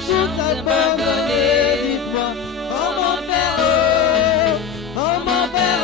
tout abandonné. Dites-moi, comment faire? Comment faire?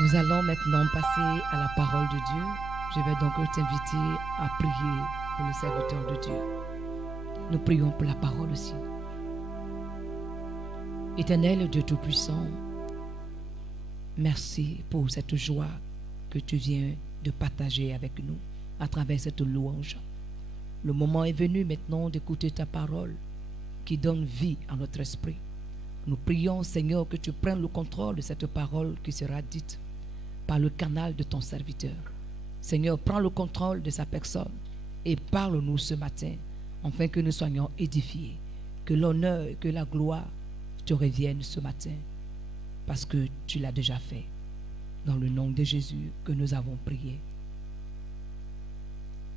Nous allons maintenant passer à la parole de Dieu. Je vais donc t'inviter à prier pour le serviteur de Dieu. Nous prions pour la parole aussi. Éternel Dieu Tout-Puissant, merci pour cette joie que tu viens de partager avec nous à travers cette louange. Le moment est venu maintenant d'écouter ta parole qui donne vie à notre esprit. Nous prions, Seigneur, que tu prennes le contrôle de cette parole qui sera dite par le canal de ton serviteur. Seigneur, prends le contrôle de sa personne et parle-nous ce matin, afin que nous soyons édifiés, que l'honneur et que la gloire te reviennent ce matin, parce que tu l'as déjà fait. Dans le nom de Jésus que nous avons prié.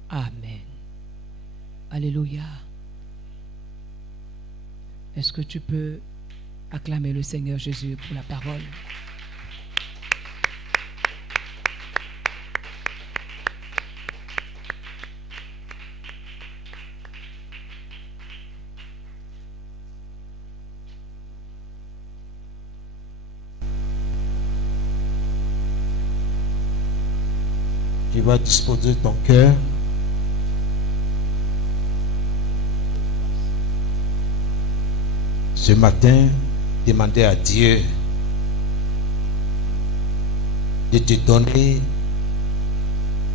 Amen. Alléluia. Est-ce que tu peux acclamer le Seigneur Jésus pour la parole? Tu vas disposer ton cœur. Ce matin, demander à Dieu de te donner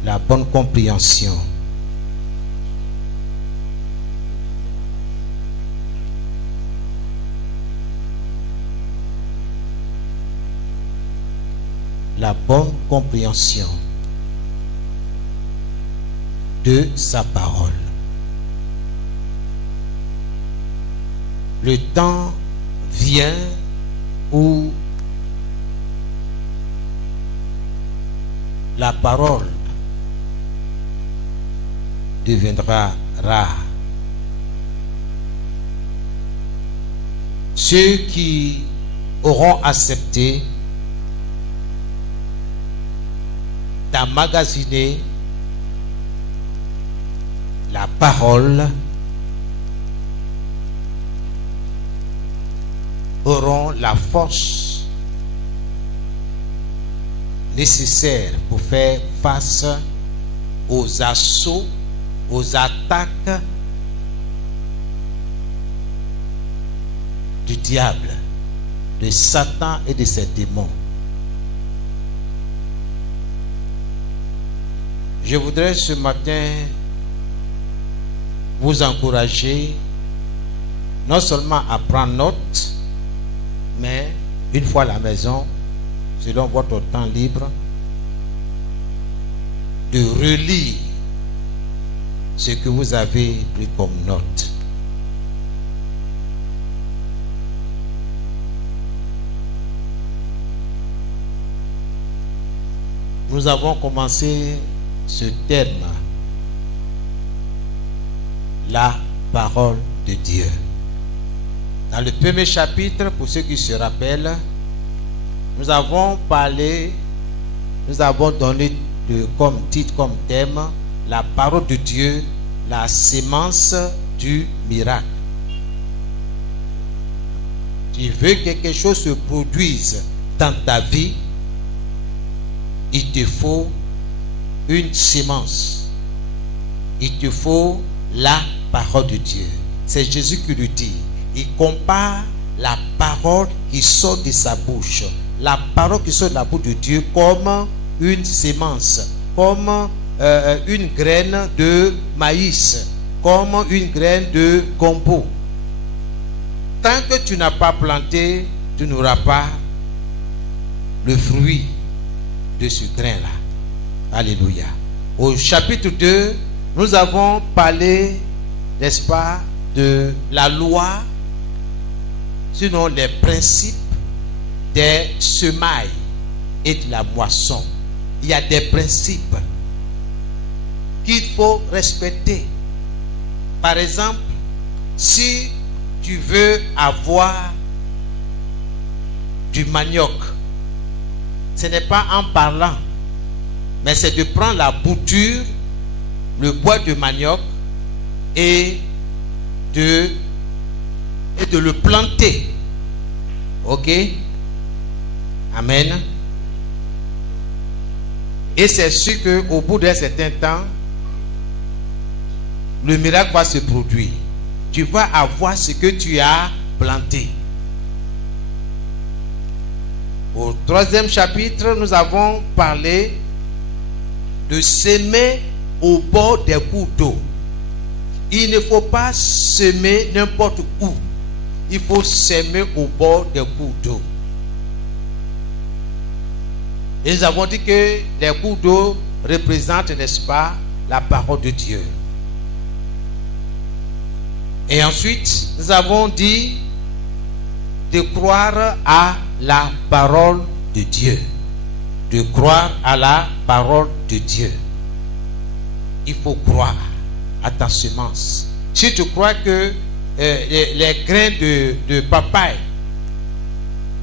la bonne compréhension. La bonne compréhension de sa parole. Le temps vient où la parole deviendra rare. Ceux qui auront accepté d'emmagasiner la parole auront la force nécessaire pour faire face aux assauts, aux attaques du diable, de Satan et de ses démons. Je voudrais ce matin vous encourager non seulement à prendre note, mais une fois à la maison, selon votre temps libre, de relire ce que vous avez pris comme note. Nous avons commencé ce terme, la parole de Dieu. Dans le premier chapitre, pour ceux qui se rappellent, nous avons parlé, nous avons donné comme titre, comme thème, la parole de Dieu, la sémence du miracle. Tu veux que quelque chose se produise dans ta vie, il te faut une sémence. Il te faut la parole de Dieu. C'est Jésus qui le dit. Il compare la parole qui sort de sa bouche, la parole qui sort de la bouche de Dieu, comme une sémence, comme une graine de maïs, comme une graine de compo. Tant que tu n'as pas planté, tu n'auras pas le fruit de ce grain-là. Alléluia. Au chapitre 2, nous avons parlé, n'est-ce pas, de la loi, sinon les principes des semailles et de la moisson. Il y a des principes qu'il faut respecter. Par exemple, si tu veux avoir du manioc, ce n'est pas en parlant, mais c'est de prendre la bouture, le bois de manioc et de le planter. Ok? Amen. Et c'est sûr qu'au bout d'un certain temps, le miracle va se produire. Tu vas avoir ce que tu as planté. Au troisième chapitre, nous avons parlé de s'aimer au bord des cours d'eau. Il ne faut pas semer n'importe où. Il faut s'aimer au bord des cours d'eau. Et nous avons dit que les cours d'eau représentent, n'est-ce pas, la parole de Dieu. Et ensuite, nous avons dit de croire à la parole de Dieu. De croire à la parole de Dieu. Il faut croire à ta semence. Si tu crois que les grains de papaye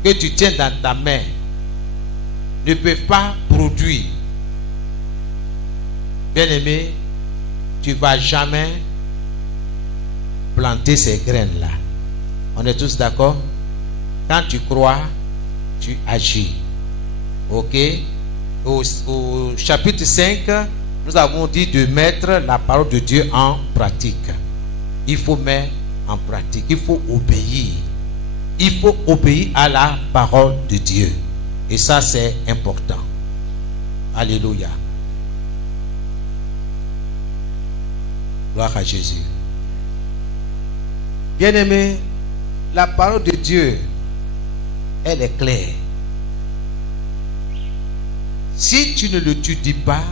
que tu tiens dans ta main ne peuvent pas produire, bien aimé, tu ne vas jamais planter ces graines-là. On est tous d'accord? Quand tu crois, tu agis. Ok? Au chapitre 5, nous avons dit de mettre la parole de Dieu en pratique. Il faut mettre en pratique. Il faut obéir. Il faut obéir à la parole de Dieu. Et ça, c'est important. Alléluia. Gloire à Jésus. Bien-aimé, la parole de Dieu, elle est claire. Si tu ne l'étudies pas,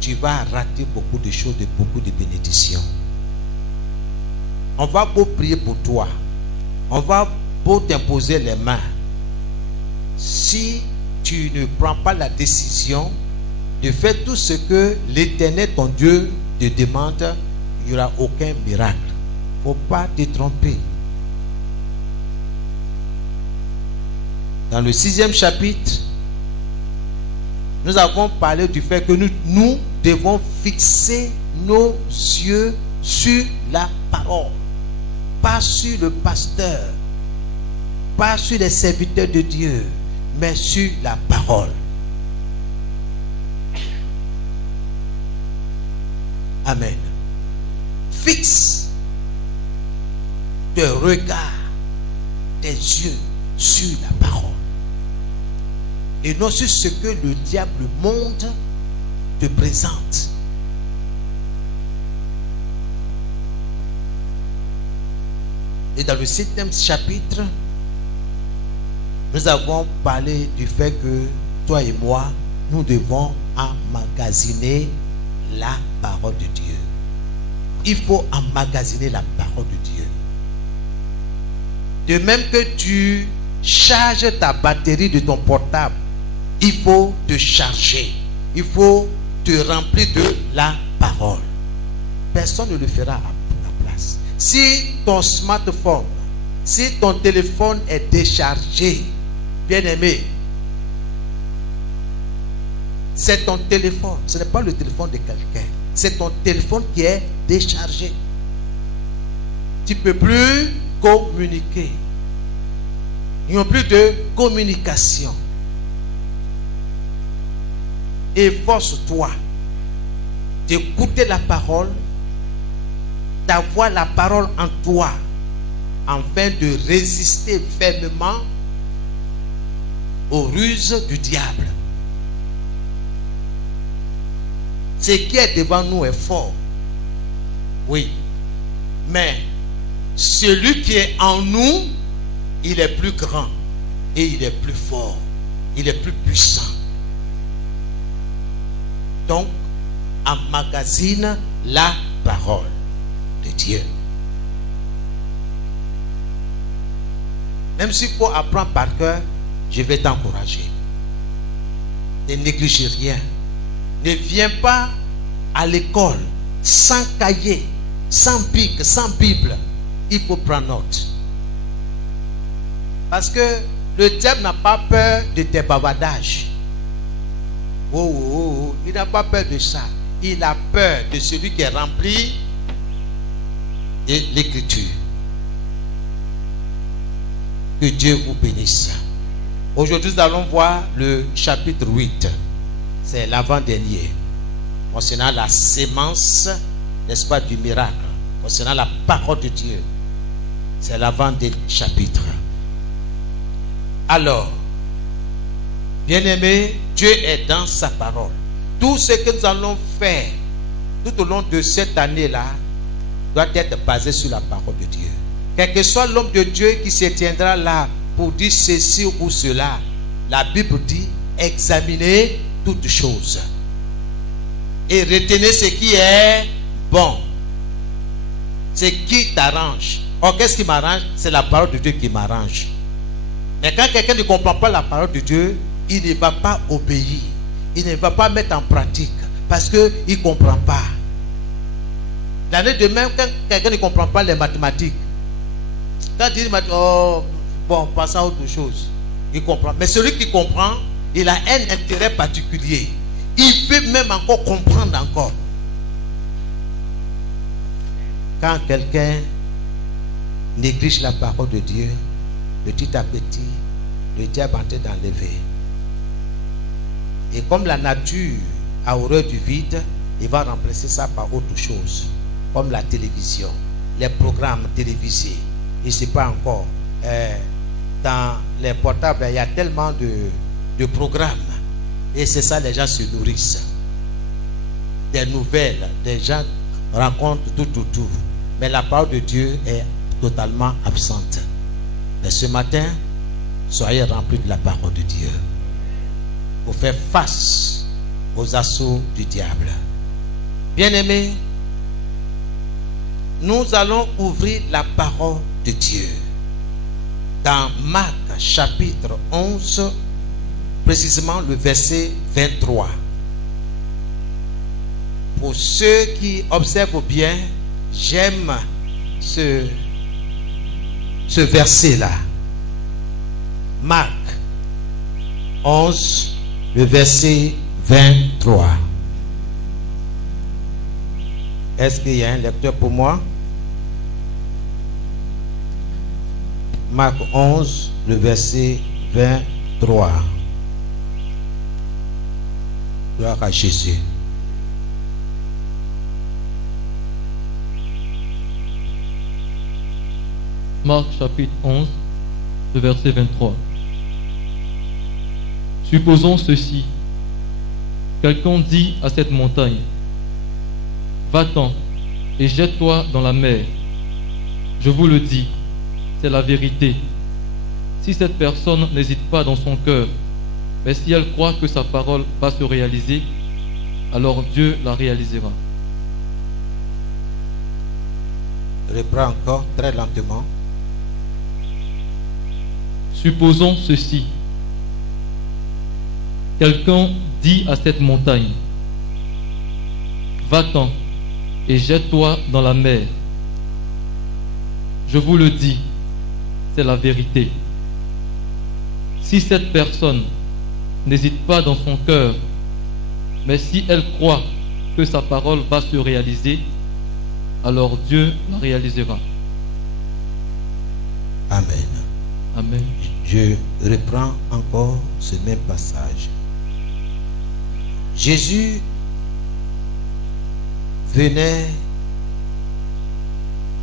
tu vas rater beaucoup de choses, beaucoup de bénédictions. On va beau prier pour toi. On va beau t'imposer les mains. Si tu ne prends pas la décision de faire tout ce que l'Éternel, ton Dieu, te demande, il n'y aura aucun miracle. Il ne faut pas te tromper. Dans le 6e chapitre, nous avons parlé du fait que nous devons fixer nos yeux sur la parole, pas sur le pasteur, pas sur les serviteurs de Dieu, mais sur la parole. Amen. Fixe tes regards tes yeux sur la parole. Et non sur ce que le diable, le monde, te présente. Et dans le 7e chapitre, nous avons parlé du fait que toi et moi, nous devons emmagasiner la parole de Dieu. Il faut emmagasiner la parole de Dieu. De même que tu charges ta batterie de ton portable, il faut te charger. Il faut te remplir de la parole. Personne ne le fera à ta place. Si ton smartphone, si ton téléphone est déchargé, bien-aimé, c'est ton téléphone, ce n'est pas le téléphone de quelqu'un, c'est ton téléphone qui est déchargé. Tu ne peux plus communiquer. Il n'y a plus de communication. Efforce-toi d'écouter la parole, d'avoir la parole en toi, afin de résister fermement aux ruses du diable. Ce qui est devant nous est fort, oui, mais celui qui est en nous, il est plus grand et il est plus fort, il est plus puissant. Donc, emmagasine la parole de Dieu. Même s'il faut apprendre par cœur, je vais t'encourager. Ne néglige rien. Ne viens pas à l'école sans cahier, sans bic, sans Bible. Il faut prendre note. Parce que le diable n'a pas peur de tes bavardages. Oh, il n'a pas peur de ça. Il a peur de celui qui est rempli de l'écriture. Que Dieu vous bénisse. Aujourd'hui, nous allons voir le chapitre 8. C'est l'avant-dernier. Concernant la sémence, n'est-ce pas, du miracle. Concernant la parole de Dieu. C'est l'avant-dernier chapitre. Alors, bien-aimé, Dieu est dans sa parole. Tout ce que nous allons faire tout au long de cette année-là doit être basé sur la parole de Dieu. Quel que soit l'homme de Dieu qui se tiendra là pour dire ceci ou cela, la Bible dit examinez toutes choses et retenez ce qui est bon, ce qui t'arrange. Or, qu'est-ce qui m'arrange? C'est la parole de Dieu qui m'arrange. Mais quand quelqu'un ne comprend pas la parole de Dieu, il ne va pas obéir, il ne va pas mettre en pratique parce qu'il ne comprend pas. L'année de même, quand quelqu'un ne comprend pas les mathématiques, quand il dit oh, bon, passons à autre chose, il comprend. Mais celui qui comprend, il a un intérêt particulier. Il peut même encore comprendre encore. Quand quelqu'un néglige la parole de Dieu, petit à petit, le diable est en train d'enlever. Et comme la nature a horreur du vide, il va remplacer ça par autre chose, comme la télévision, les programmes télévisés. Il ne sait pas encore. Dans les portables, il y a tellement de programmes. Et c'est ça, les gens se nourrissent. Des nouvelles, des gens rencontrent tout autour. Mais la parole de Dieu est totalement absente. Mais ce matin, soyez remplis de la parole de Dieu pour faire face aux assauts du diable. Bien-aimés, nous allons ouvrir la parole de Dieu dans Marc chapitre 11, précisément le verset 23. Pour ceux qui observent bien, j'aime ce verset-là. Marc 11, le verset 23. Est-ce qu'il y a un lecteur pour moi? Marc 11, le verset 23. Gloire à Jésus. Marc chapitre 11, le verset 23. Supposons ceci. Quelqu'un dit à cette montagne, va-t'en et jette-toi dans la mer. Je vous le dis, c'est la vérité. Si cette personne n'hésite pas dans son cœur, mais si elle croit que sa parole va se réaliser, alors Dieu la réalisera. Reprends encore très lentement. Supposons ceci. Quelqu'un dit à cette montagne, va-t'en et jette-toi dans la mer. Je vous le dis, c'est la vérité. Si cette personne n'hésite pas dans son cœur, mais si elle croit que sa parole va se réaliser, alors Dieu la réalisera. Amen. Amen. Je reprends encore ce même passage. Jésus venait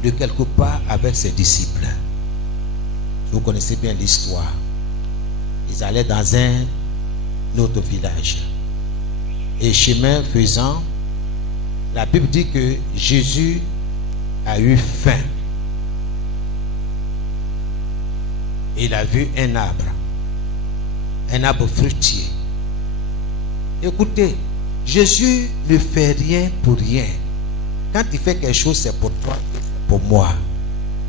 de quelque part avec ses disciples. Vous connaissez bien l'histoire. Ils allaient dans un autre village. Et chemin faisant, la Bible dit que Jésus a eu faim. Il a vu un arbre fruitier. Écoutez, Jésus ne fait rien pour rien. Quand il fait quelque chose, c'est pour toi, c'est pour moi.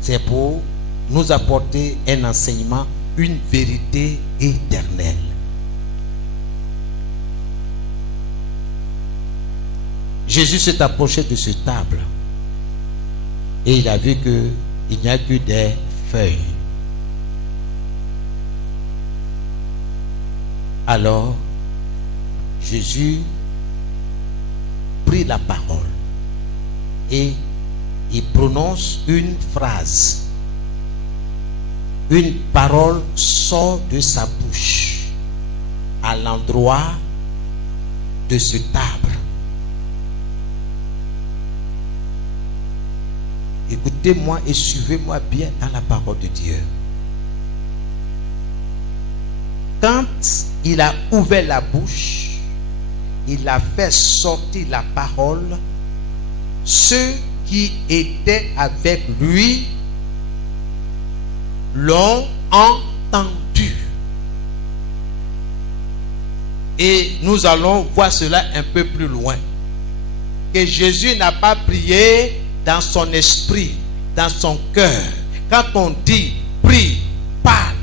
C'est pour nous apporter un enseignement, une vérité éternelle. Jésus s'est approché de cette table et il a vu qu'il n'y a que des feuilles. Alors, Jésus prit la parole et il prononce une phrase. Une parole sort de sa bouche à l'endroit de cet arbre. Écoutez-moi et suivez-moi bien dans la parole de Dieu. Quand il a ouvert la bouche, il a fait sortir la parole. Ceux qui étaient avec lui l'ont entendu. Et nous allons voir cela un peu plus loin. Que Jésus n'a pas prié dans son esprit, dans son cœur. Quand on dit prie, parle,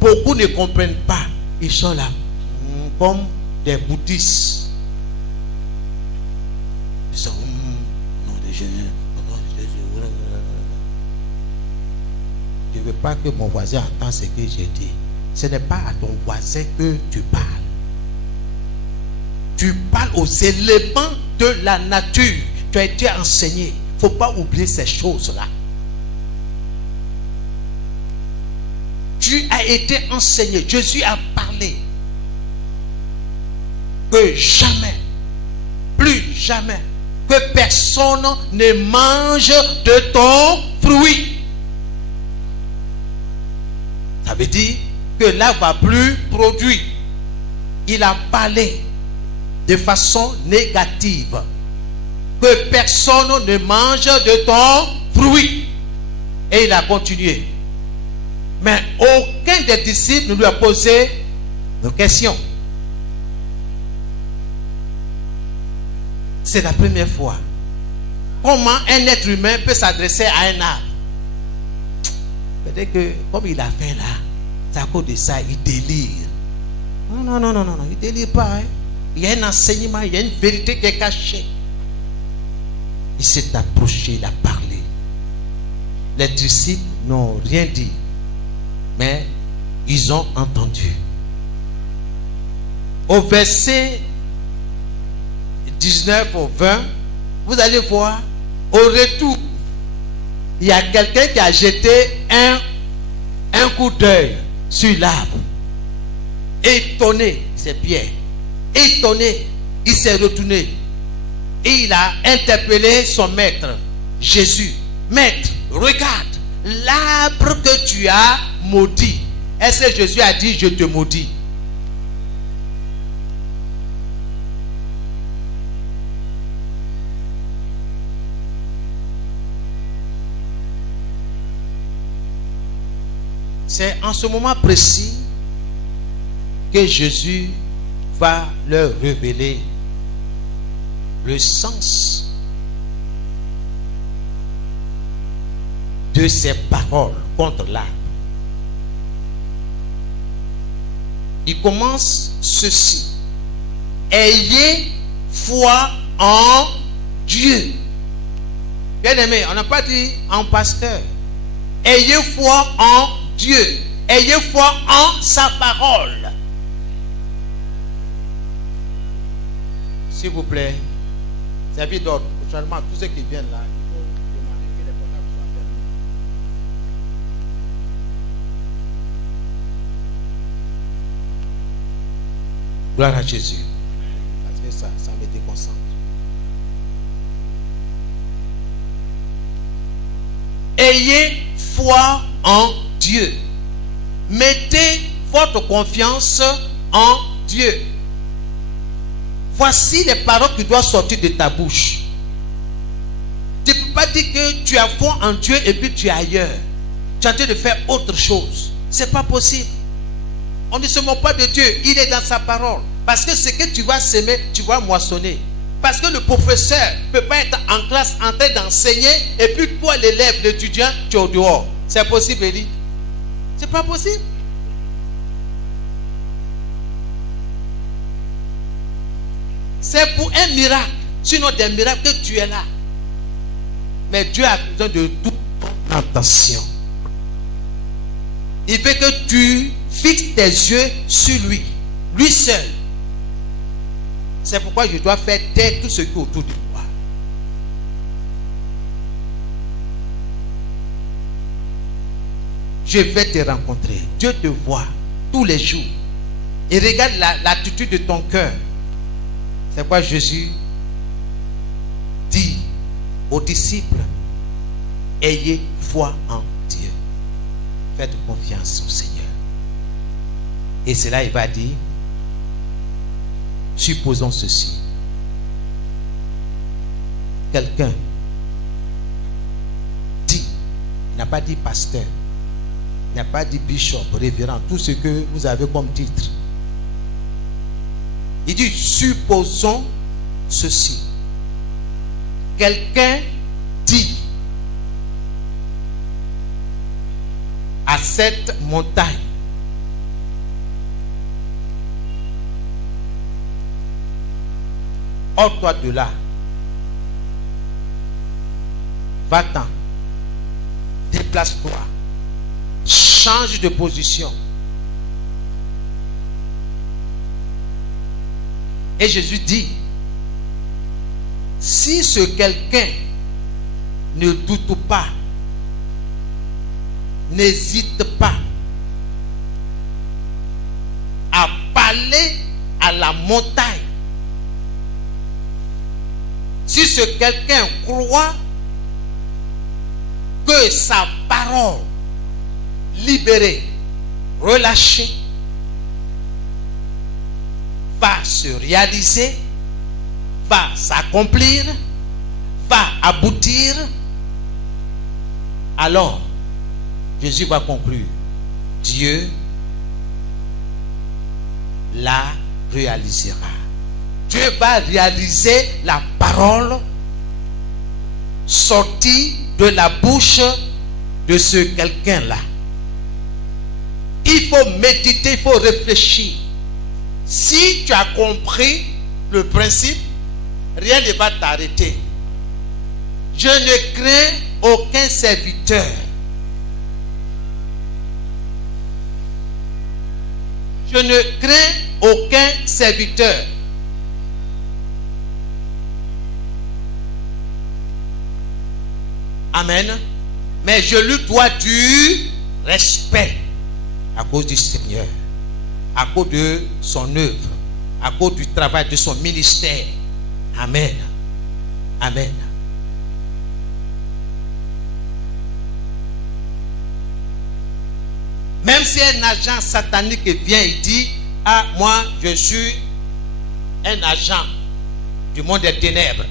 beaucoup ne comprennent pas. Ils sont là comme des bouddhistes. Ils sont au nom de Jésus, au nom de Jésus. Je ne veux pas que mon voisin entende ce que j'ai dit. Ce n'est pas à ton voisin que tu parles. Tu parles aux éléments de la nature. Tu as été enseigné. Il ne faut pas oublier ces choses-là. Tu as été enseigné. Jésus a parlé. Que jamais, plus jamais, que personne ne mange de ton fruit. Ça veut dire que là va plus produire. Il a parlé de façon négative. Que personne ne mange de ton fruit. Et il a continué. Mais aucun des disciples ne lui a posé de questions. C'est la première fois. Comment un être humain peut s'adresser à un arbre? Peut-être que comme il a fait là, c'est à cause de ça, il délire. Non, il délire pas. Hein. Il y a un enseignement, il y a une vérité qui est cachée. Il s'est approché, il a parlé. Les disciples n'ont rien dit, mais ils ont entendu. Au verset 19 au 20, vous allez voir, au retour, il y a quelqu'un qui a jeté un coup d'œil sur l'arbre. Étonné, c'est Pierre. Étonné, il s'est retourné. Et il a interpellé son maître, Jésus. Maître, regarde, l'arbre que tu as maudit. Est-ce que Jésus a dit je te maudis? C'est en ce moment précis que Jésus va leur révéler le sens de ses paroles contre l'arbre. Il commence ceci: ayez foi en Dieu. Bien aimé, on n'a pas dit en pasteur. Ayez foi en Dieu. Ayez foi en sa parole. S'il vous plaît, service d'ordre. Prochainement, tous ceux qui viennent là, il faut demander que les portables soient fermés. Gloire à Jésus. Parce que ça me déconcentre. Ayez foi en Dieu. Mettez votre confiance en Dieu. Voici les paroles qui doivent sortir de ta bouche. Tu ne peux pas dire que tu as foi en Dieu et puis tu es ailleurs. Tu es en train de faire autre chose. Ce n'est pas possible. On ne se moque pas de Dieu. Il est dans sa parole. Parce que ce que tu vas semer, tu vas moissonner. Parce que le professeur ne peut pas être en classe en train d'enseigner et puis toi, l'élève, l'étudiant, tu es au dehors. C'est possible, Élie? C'est pas possible. C'est pour un miracle, sinon des miracles, que tu es là. Mais Dieu a besoin de toute ton attention. Il veut que tu fixes tes yeux sur lui, lui seul. C'est pourquoi je dois faire taire tout ce qui est autour de moi. Je vais te rencontrer. Dieu te voit tous les jours. Et regarde l'attitude de ton cœur. C'est pourquoi Jésus dit aux disciples: ayez foi en Dieu. Faites confiance au Seigneur. Et c'est là il va dire: supposons ceci. Quelqu'un dit, il n'a pas dit pasteur, il n'a pas dit bishop, révérend, tout ce que vous avez comme titre. Il dit: supposons ceci. Quelqu'un dit à cette montagne: ôte-toi de là, va-t'en, déplace-toi, change de position. Et Jésus dit: si ce quelqu'un ne doute pas, n'hésite pas à parler à la montagne, si ce quelqu'un croit que sa parole libérée, relâchée, va se réaliser, va s'accomplir, va aboutir, alors Jésus va conclure: Dieu la réalisera. Dieu va réaliser la parole sortie de la bouche de ce quelqu'un-là. Il faut méditer, il faut réfléchir. Si tu as compris le principe, rien ne va t'arrêter. Je ne crains aucun serviteur. Je ne crains aucun serviteur. Amen. Mais je lui dois du respect à cause du Seigneur, à cause de son œuvre, à cause du travail de son ministère. Amen. Amen. Même si un agent satanique vient et dit, ah, moi, je suis un agent du monde des ténèbres,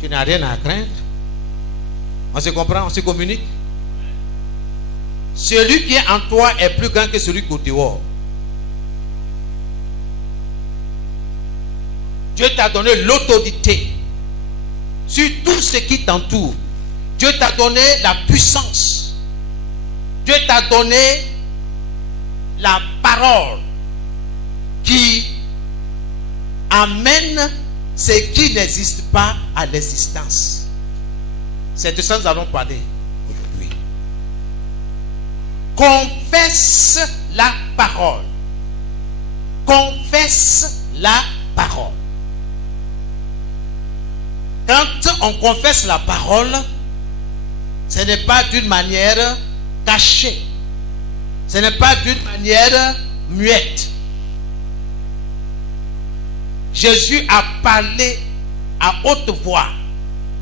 tu n'as rien à craindre. On se comprend, on se communique. Celui qui est en toi est plus grand que celui qui est au dehors. Dieu t'a donné l'autorité sur tout ce qui t'entoure. Dieu t'a donné la puissance. Dieu t'a donné la parole qui amène ce qui n'existe pas à l'existence. C'est de ça que nous allons parler aujourd'hui. Confesse la parole. Confesse la parole. Quand on confesse la parole, ce n'est pas d'une manière cachée. Ce n'est pas d'une manière muette. Jésus a parlé à haute voix.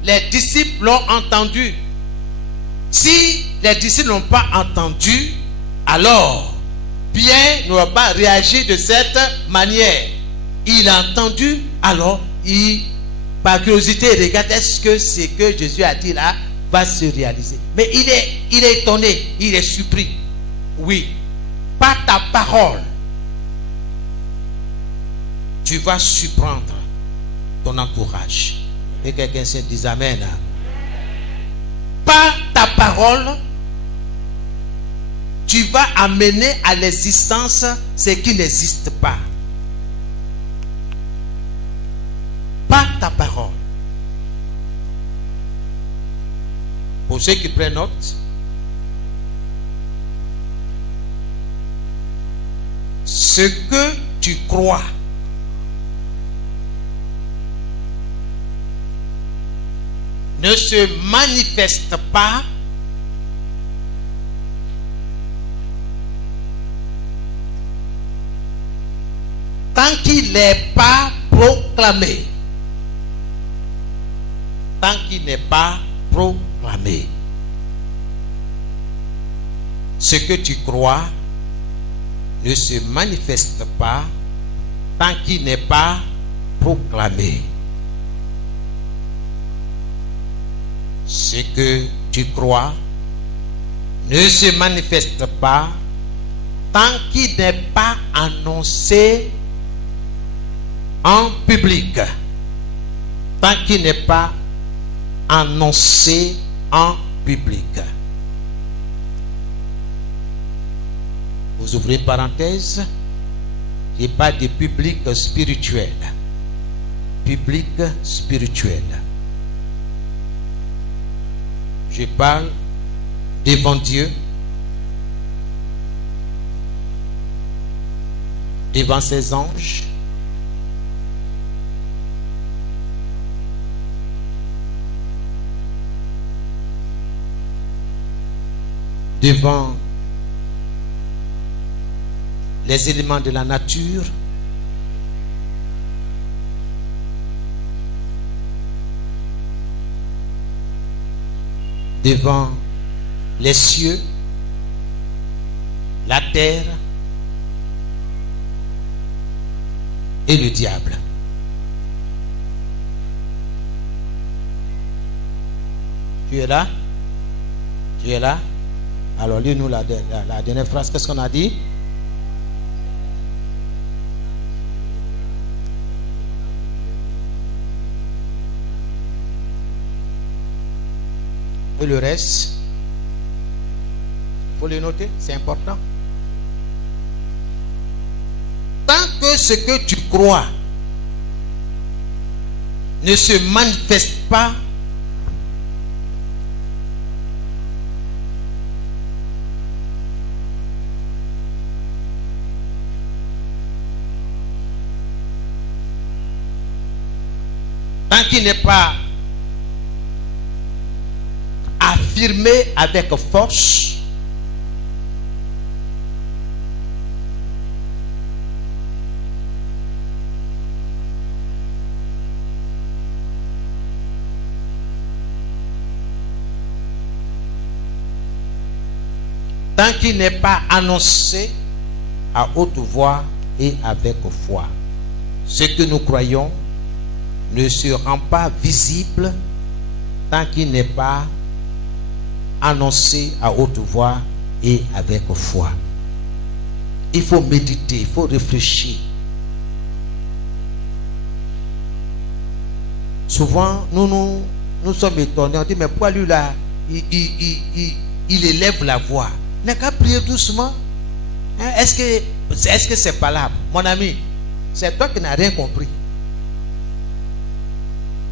Les disciples l'ont entendu. Si les disciples n'ont pas entendu, alors Pierre n'aura pas réagi de cette manière. Il a entendu, alors par curiosité, il regarde, est-ce que ce que Jésus a dit là va se réaliser? Mais il est étonné, il est surpris. Oui, par ta parole, tu vas surprendre ton entourage. Et quelqu'un se dit amen. Par ta parole, tu vas amener à l'existence ce qui n'existe pas. Par ta parole. Pour ceux qui prennent note, ce que tu crois ne se manifeste pas tant qu'il n'est pas proclamé. Tant qu'il n'est pas proclamé. Ce que tu crois ne se manifeste pas tant qu'il n'est pas proclamé. Ce que tu crois ne se manifeste pas tant qu'il n'est pas annoncé en public. Tant qu'il n'est pas annoncé en public. Vous ouvrez parenthèse. Je parle de public spirituel. Public spirituel. Je parle devant Dieu, devant ses anges, devant les éléments de la nature, devant les cieux, la terre et le diable. Tu es là? Tu es là? Alors lis-nous la dernière phrase. Qu'est-ce qu'on a dit? Et le reste, il faut le noter, c'est important. Tant que ce que tu crois ne se manifeste pas, tant qu'il n'est pas affirmé avec force, tant qu'il n'est pas annoncé à haute voix et avec foi. Ce que nous croyons ne se rend pas visible tant qu'il n'est pas annoncé à haute voix et avec foi. Il faut méditer, il faut réfléchir. Souvent, nous sommes étonnés. On dit, mais pourquoi lui là, il élève la voix? Il n'a qu'à prier doucement. Hein? Est-ce que c'est palpable? Mon ami, c'est toi qui n'as rien compris.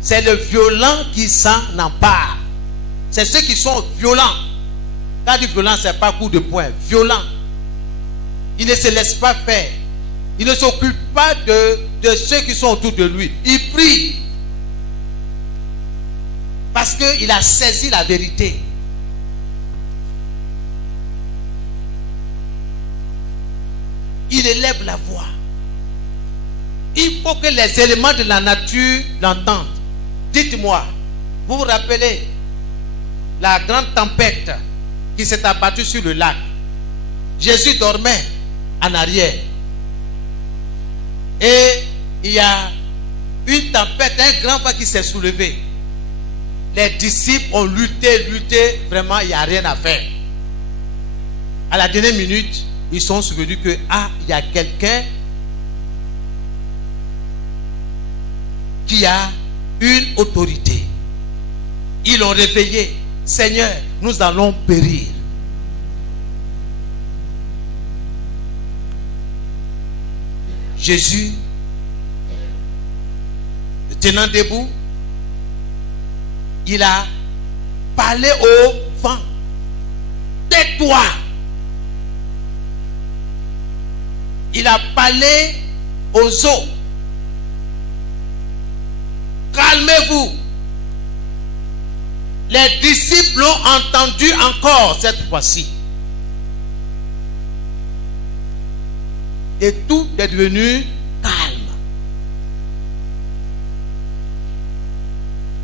C'est le violent qui s'en empare. C'est ceux qui sont violents. Quand dit violent, ce n'est pas coup de poing. Violent. Il ne se laisse pas faire. Il ne s'occupe pas de ceux qui sont autour de lui. Il prie. Parce qu'il a saisi la vérité. Il élève la voix. Il faut que les éléments de la nature l'entendent. Dites-moi, vous vous rappelez la grande tempête qui s'est abattue sur le lac? Jésus dormait en arrière. Et il y a une tempête, un grand vent qui s'est soulevé. Les disciples ont lutté, vraiment il n'y a rien à faire. À la dernière minute, ils sont souvenus que, il y a quelqu'un qui a une autorité. Ils l'ont réveillé. Seigneur, nous allons périr. Jésus, tenant debout, il a parlé au vent. Tais-toi. Il a parlé aux eaux. Calmez-vous. Les disciples l'ont entendu encore cette fois-ci. Et tout est devenu calme.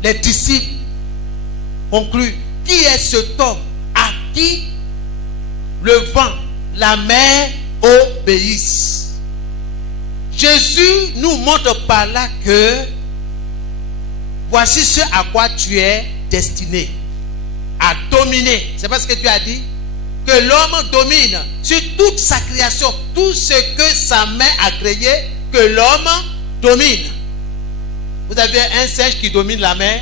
Les disciples concluent, qui est cet homme à qui le vent, la mer obéissent? Jésus nous montre par là que voici ce à quoi tu es destiné, à dominer. C'est pas ce que tu as dit? Que l'homme domine sur toute sa création, tout ce que sa main a créé, que l'homme domine. Vous avez un singe qui domine la mer?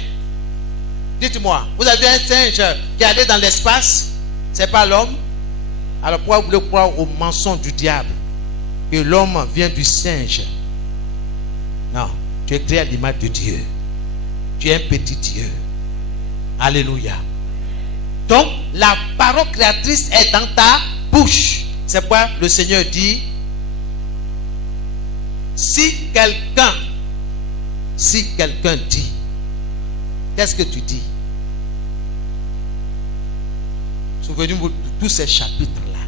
Dites-moi, vous avez un singe qui est allé dans l'espace? C'est pas l'homme? Alors pourquoi vous voulez croire au mensonge du diable que l'homme vient du singe? Non, tu es créé à l'image de Dieu. Tu es un petit Dieu. Alléluia. Donc, la parole créatrice est dans ta bouche. C'est pourquoi le Seigneur dit, si quelqu'un dit, qu'est-ce que tu dis? Souvenez-vous de tous ces chapitres-là,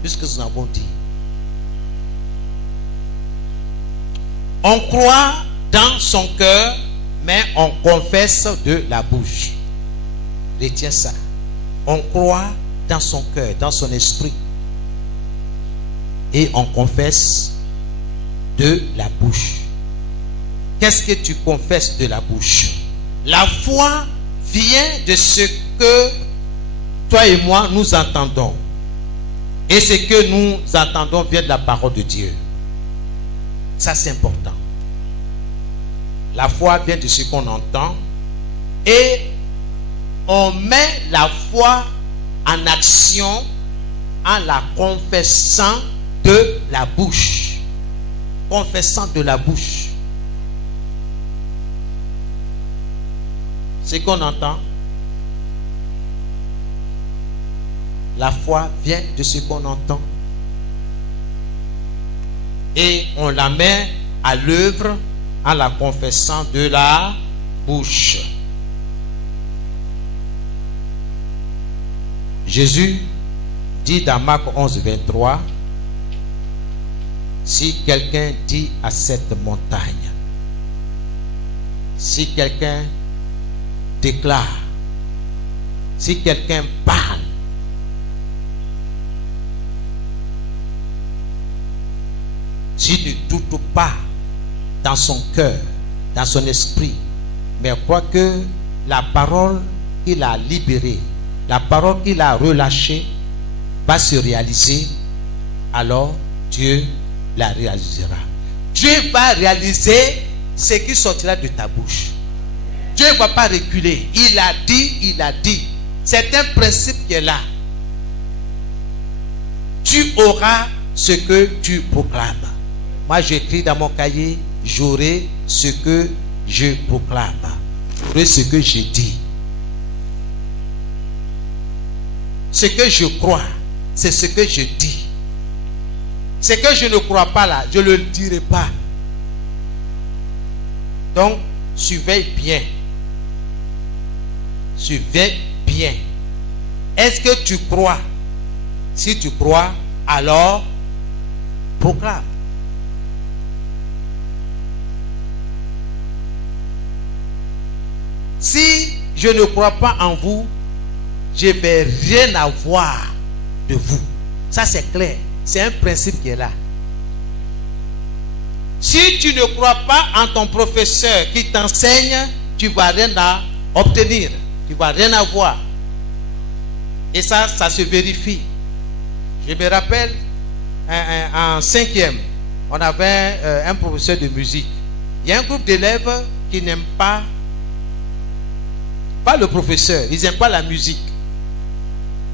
puisque nous avons dit. On croit dans son cœur, mais on confesse de la bouche. Retiens ça. On croit dans son cœur, dans son esprit. Et on confesse de la bouche. Qu'est-ce que tu confesses de la bouche? La foi vient de ce que toi et moi nous entendons. Et ce que nous entendons vient de la parole de Dieu. Ça c'est important. La foi vient de ce qu'on entend. Et on met la foi en action en la confessant de la bouche. Confessant de la bouche. Ce qu'on entend, la foi vient de ce qu'on entend. Et on la met à l'œuvre en la confessant de la bouche. Jésus dit dans Marc 11, 23, si quelqu'un dit à cette montagne, si quelqu'un déclare, si quelqu'un parle, s'il ne doute pas dans son cœur, dans son esprit, mais croit que la parole qu'il a libérée, la parole qu'il a relâchée va se réaliser, alors Dieu la réalisera. Dieu va réaliser ce qui sortira de ta bouche. Dieu ne va pas reculer. Il a dit, il a dit. C'est un principe qui est là. Tu auras ce que tu proclames. Moi, j'écris dans mon cahier, j'aurai ce que je proclame. J'aurai ce que je dis. Ce que je crois, c'est ce que je dis. Ce que je ne crois pas là, je ne le dirai pas. Donc, surveille bien. Surveille bien. Est-ce que tu crois? Si tu crois, alors proclame. Si je ne crois pas en vous, je ne vais rien avoir de vous. Ça, c'est clair. C'est un principe qui est là. Si tu ne crois pas en ton professeur qui t'enseigne, tu ne vas rien obtenir. Tu ne vas rien avoir. Et ça se vérifie. Je me rappelle, en 5e, on avait un professeur de musique. Il y a un groupe d'élèves qui n'aiment pas le professeur. Ils n'aiment pas la musique.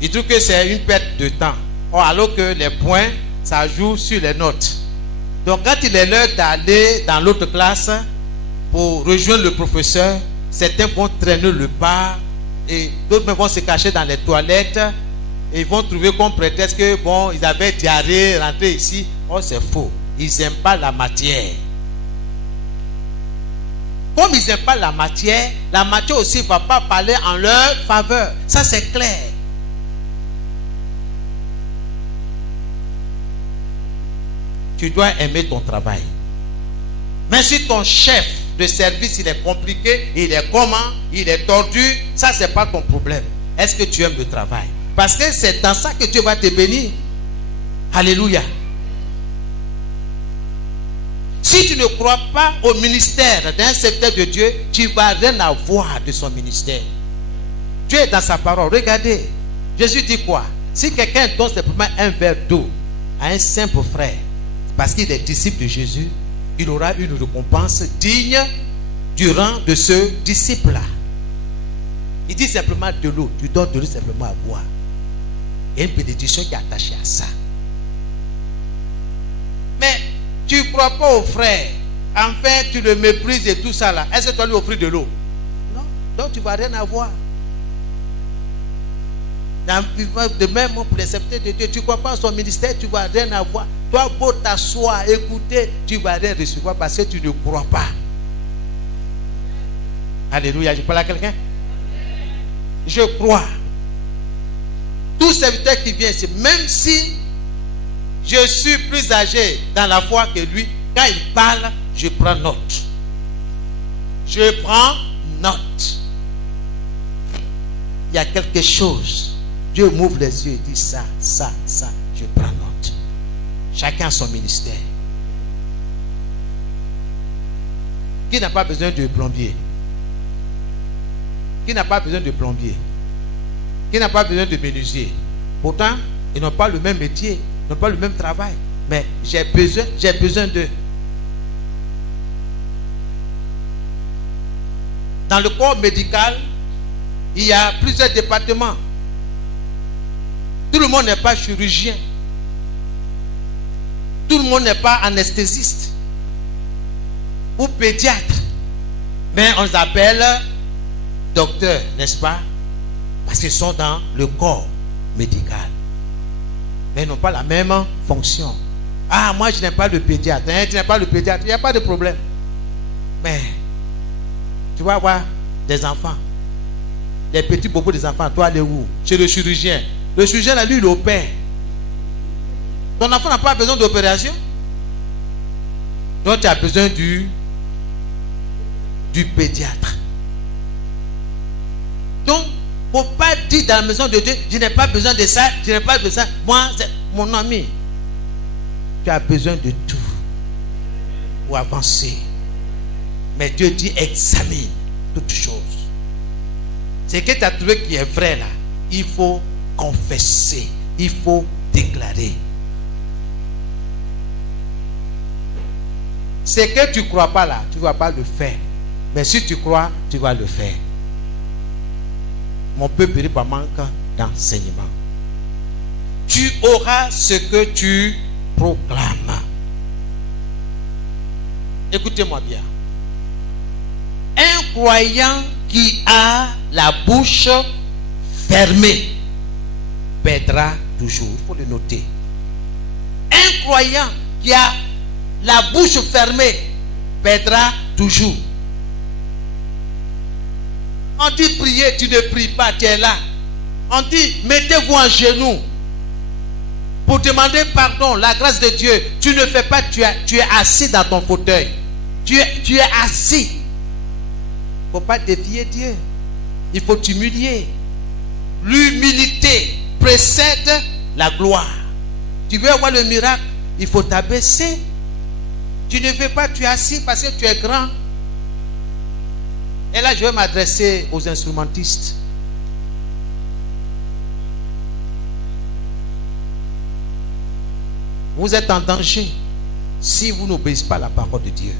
Ils trouvent que c'est une perte de temps. Or, alors que les points, ça joue sur les notes. Donc, quand il est l'heure d'aller dans l'autre classe pour rejoindre le professeur, certains vont traîner le pas et d'autres vont se cacher dans les toilettes et ils vont trouver comme prétexte que, bon, ils avaient diarrhée, rentré ici. Oh, c'est faux. Ils n'aiment pas la matière. Comme ils n'aiment pas la matière aussi ne va pas parler en leur faveur. Ça, c'est clair. Tu dois aimer ton travail. Mais si ton chef de service, il est compliqué, il est comment, il est tordu, ça, c'est pas ton problème. Est-ce que tu aimes le travail? Parce que c'est dans ça que Dieu va te bénir. Alléluia. Si tu ne crois pas au ministère d'un serviteur de Dieu, tu ne vas rien avoir de son ministère. Dieu est dans sa parole. Regardez, Jésus dit quoi? Si quelqu'un donne simplement un verre d'eau à un simple frère, parce qu'il est disciple de Jésus, il aura une récompense digne du rang de ce disciple-là. Il dit simplement de l'eau, tu donnes de l'eau simplement à boire. Il y a une bénédiction qui est attachée à ça. Mais tu ne crois pas au frère, enfin tu le méprises et tout ça là. Est-ce que tu vas lui offrir de l'eau? Non, donc tu ne vas rien avoir. De même pour les serviteurs de Dieu, tu ne crois pas à son ministère, tu ne vas rien avoir. Toi, beau t'asseoir, écouter, tu ne vas rien recevoir parce que tu ne crois pas. Alléluia, je parle à quelqu'un? Je crois. Tout serviteur qui vient ici, même si je suis plus âgé dans la foi que lui, quand il parle, je prends note. Je prends note. Il y a quelque chose. Dieu m'ouvre les yeux et dit ça, je prends note. Chacun a son ministère. Qui n'a pas besoin de plombier? Qui n'a pas besoin de plombier? Qui n'a pas besoin de menuisier? Pourtant, ils n'ont pas le même métier, ils n'ont pas le même travail. Mais j'ai besoin d'eux. Dans le corps médical, il y a plusieurs départements. Tout le monde n'est pas chirurgien. Tout le monde n'est pas anesthésiste ou pédiatre. Mais on les appelle docteurs, n'est-ce pas? Parce qu'ils sont dans le corps médical. Mais ils n'ont pas la même fonction. Ah, moi je n'aime pas le pédiatre. Hein, tu n'aimes pas le pédiatre, il n'y a pas de problème. Mais tu vas avoir des enfants. Des petits bobos des enfants. Toi, aller où? Chez le chirurgien. Le chirurgien, là, lui, il opère. Ton enfant n'a pas besoin d'opération. Donc, tu as besoin du pédiatre. Donc, il ne faut pas dire dans la maison de Dieu, je n'ai pas besoin de ça, je n'ai pas besoin de ça. Moi, c'est mon ami. Tu as besoin de tout. pour avancer. Mais Dieu dit examine toutes choses. Ce que tu as trouvé qui est vrai là, il faut confesser, il faut déclarer. Ce que tu ne crois pas là, tu ne vas pas le faire. Mais si tu crois, tu vas le faire. Mon peuple périt par manque d'enseignement. Tu auras ce que tu proclames. Écoutez-moi bien. Un croyant qui a la bouche fermée perdra toujours. Il faut le noter. Un croyant qui a la bouche fermée perdra toujours. On dit prier, tu ne pries pas, tu es là. On dit mettez-vous en genoux pour demander pardon, la grâce de Dieu. Tu ne fais pas, tu es assis dans ton fauteuil. Tu es assis. Il ne faut pas défier Dieu. Il faut t'humilier. L'humilité précède la gloire. Tu veux avoir le miracle, il faut t'abaisser. Tu ne veux pas, tu es assis parce que tu es grand. Et là, je vais m'adresser aux instrumentistes. Vous êtes en danger si vous n'obéissez pas à la parole de Dieu.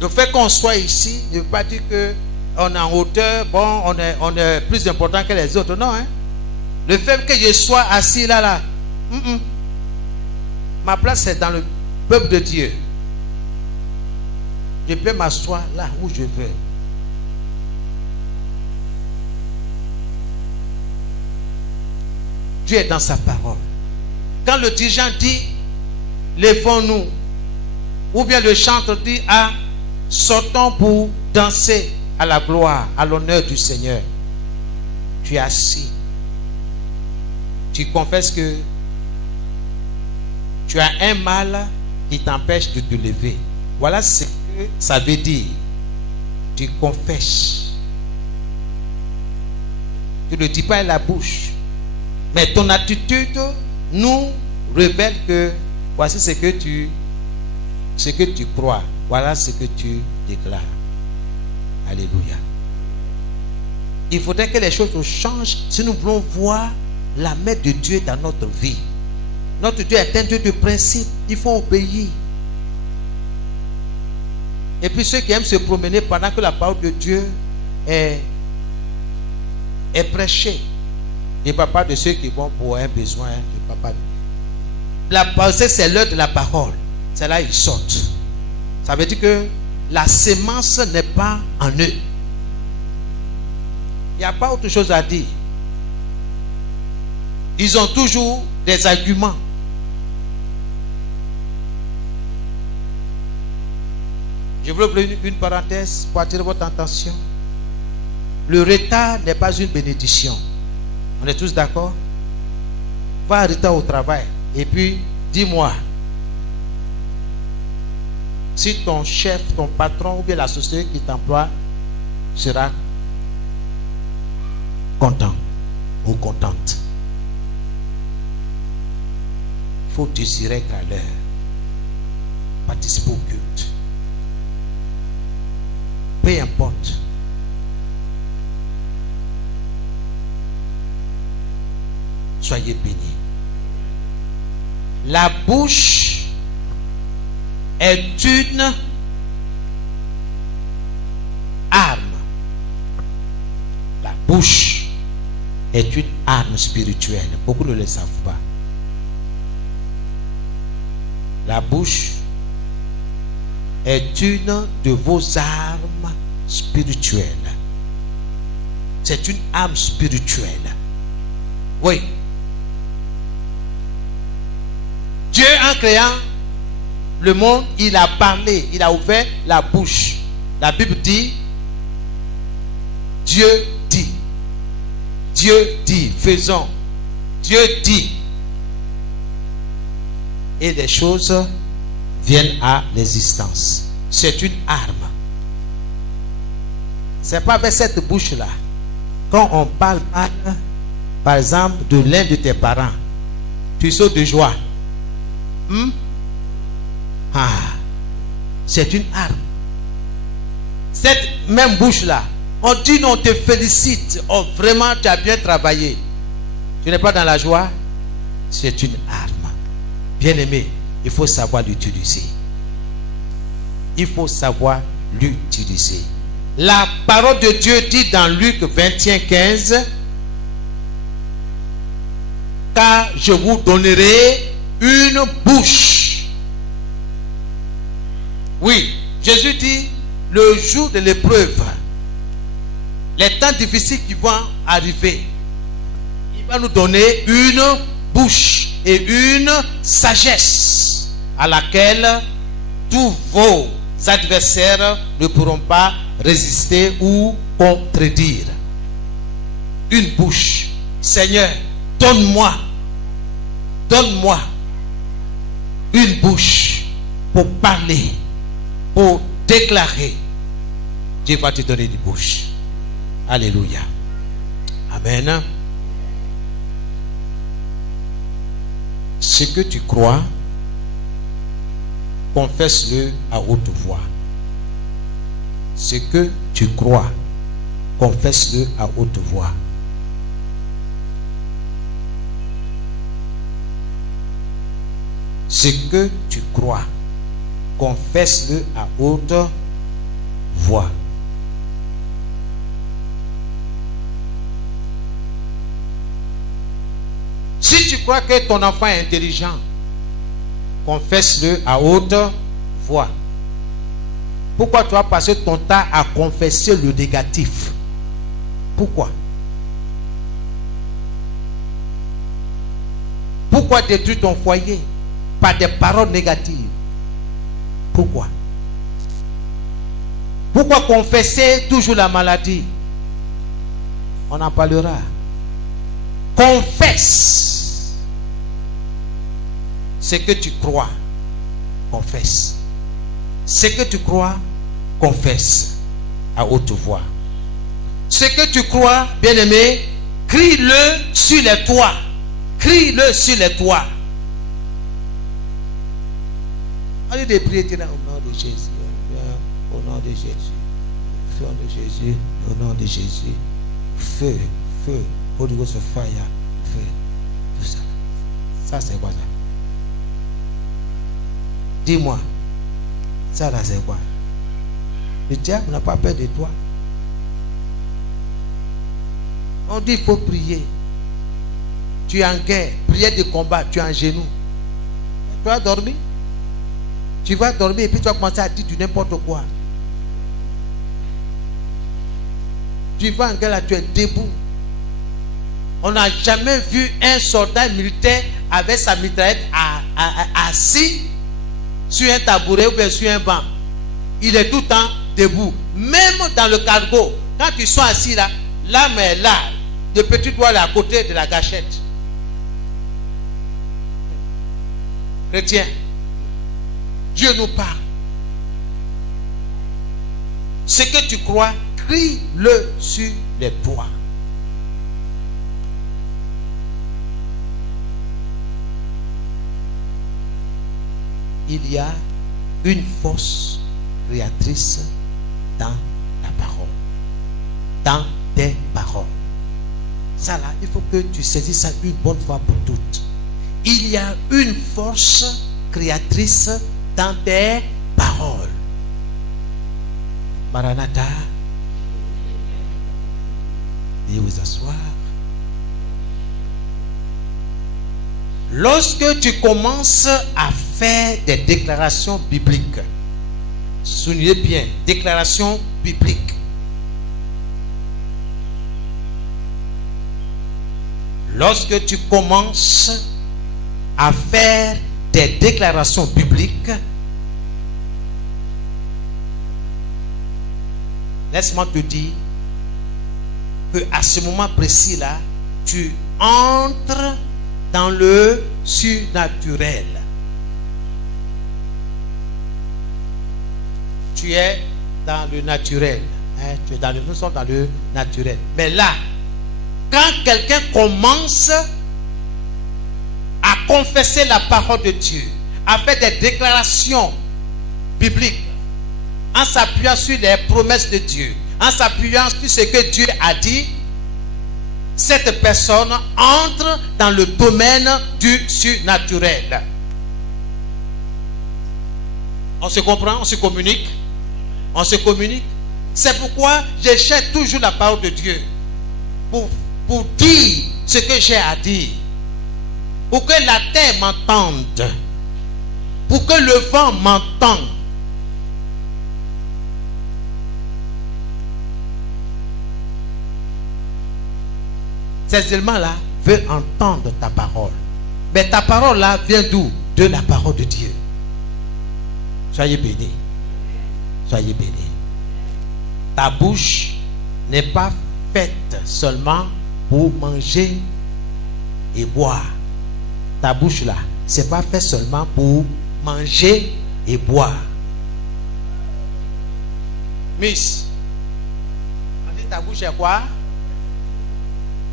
Le fait qu'on soit ici ne veut pas dire qu'on est en hauteur, bon, on est plus important que les autres. Non, hein? Le fait que je sois assis là, ma place c'est dans le peuple de Dieu. Je peux m'asseoir là où je veux. Dieu est dans sa parole. Quand le dirigeant dit lèvons-nous, ou bien le chanteur dit sortons pour danser à la gloire, à l'honneur du Seigneur, tu es assis. Tu confesses que tu as un mal qui t'empêche de te lever. Voilà ce que ça veut dire. Tu confesses. Tu ne le dis pas à la bouche. Mais ton attitude nous révèle que voici ce que tu crois. Voilà ce que tu déclares. Alléluia. Il faudrait que les choses changent si nous voulons voir la main de Dieu dans notre vie. Notre Dieu est un Dieu de principe. Il faut obéir. Et puis ceux qui aiment se promener pendant que la parole de Dieu est prêchée. Je ne parle pas de ceux qui vont pour un besoin. Je parle pas. C'est l'heure de la parole. C'est là ils sortent. Ça veut dire que la sémence n'est pas en eux. Il n'y a pas autre chose à dire. Ils ont toujours des arguments. Je veux ouvrir une parenthèse pour attirer votre attention. Le retard n'est pas une bénédiction. On est tous d'accord? Va en retard au travail et puis dis-moi si ton chef, ton patron ou bien la société qui t'emploie sera content ou contente. Il faut désirer être à l'heure. Participer au culte. Peu importe. Soyez bénis. La bouche est une arme. La bouche est une arme spirituelle. Beaucoup ne le savent pas. La bouche est une de vos armes spirituelles. C'est une arme spirituelle. Oui. Dieu, en créant le monde, il a parlé, il a ouvert la bouche. La Bible dit, Dieu dit. Dieu dit, faisons. Dieu dit. Et des choses viennent à l'existence. C'est une arme. C'est pas avec cette bouche-là. Quand on parle mal, par exemple, de l'un de tes parents, tu sautes de joie. Ah, c'est une arme. Cette même bouche-là, on dit non, on te félicite. Oh, vraiment, tu as bien travaillé. Tu n'es pas dans la joie? C'est une arme. Bien-aimé, il faut savoir l'utiliser. Il faut savoir l'utiliser. La parole de Dieu dit dans Luc 21:15, car je vous donnerai une bouche. Oui, Jésus dit, le jour de l'épreuve, les temps difficiles qui vont arriver, il va nous donner une bouche et une sagesse à laquelle tous vos adversaires ne pourront pas résister ou contredire. Une bouche. Seigneur, donne-moi une bouche pour parler, pour déclarer. Dieu va te donner une bouche. Alléluia. Amen. Ce que tu crois, confesse-le à haute voix. Ce que tu crois, confesse-le à haute voix. Ce que tu crois, confesse-le à haute voix. Si tu crois que ton enfant est intelligent, confesse-le à haute voix. Pourquoi tu vas passer ton temps à confesser le négatif? Pourquoi? Pourquoi détruire ton foyer par des paroles négatives? Pourquoi? Pourquoi confesser toujours la maladie? On en parlera. Confesse ce que tu crois. Confesse. Ce que tu crois, confesse à haute voix. Ce que tu crois, bien-aimé, crie-le sur les toits. Crie-le sur les toits. Allez de prier au nom de Jésus. Au nom de Jésus. Au nom de Jésus. Au nom de Jésus. Feu, feu. Holy Ghost of fire. Feu. Tout ça. Ça c'est quoi ça? Dis-moi. Ça là c'est quoi? Le diable n'a pas peur de toi. On dit il faut prier. Tu es en guerre. Prière de combat. Tu es en genoux. Tu vas dormir. Tu vas dormir et puis tu vas commencer à dire du n'importe quoi. Tu vas en guerre là, tu es debout. On n'a jamais vu un soldat militaire avec sa mitraillette assis sur un tabouret ou bien sur un banc. Il est tout le temps debout. Même dans le cargo, quand ils sont assis là, l'âme est là. Le petit doigt est à côté de la gâchette. Chrétien, Dieu nous parle. Ce que tu crois, crie-le sur les toits. Il y a une force créatrice dans la parole, dans tes paroles. Ça là, il faut que tu saisisses ça une bonne fois pour toutes. Il y a une force créatrice dans tes paroles. Maranatha, veuillez vous asseoir. Lorsque tu commences à faire des déclarations bibliques, soulignez bien, déclarations bibliques. Lorsque tu commences à faire des déclarations bibliques, laisse-moi te dire qu'à ce moment précis-là, tu entres dans le surnaturel. Tu es dans le naturel. Hein? Tu es dans nous sommes dans le naturel. Mais là, quand quelqu'un commence à confesser la parole de Dieu, à faire des déclarations biblique, en s'appuyant sur les promesses de Dieu, en s'appuyant sur ce que Dieu a dit, cette personne entre dans le domaine du surnaturel. On se comprend, on se communique. On se communique. C'est pourquoi je cherche toujours la parole de Dieu pour dire ce que j'ai à dire, pour que la terre m'entende, pour que le vent m'entende. Ces éléments-là veulent entendre ta parole. Mais ta parole-là vient d'où? De la parole de Dieu. Soyez bénis. Soyez bénis. Ta bouche n'est pas faite seulement pour manger et boire. Ta bouche là, c'est pas fait seulement pour manger et boire. Miss, on dit ta bouche est quoi?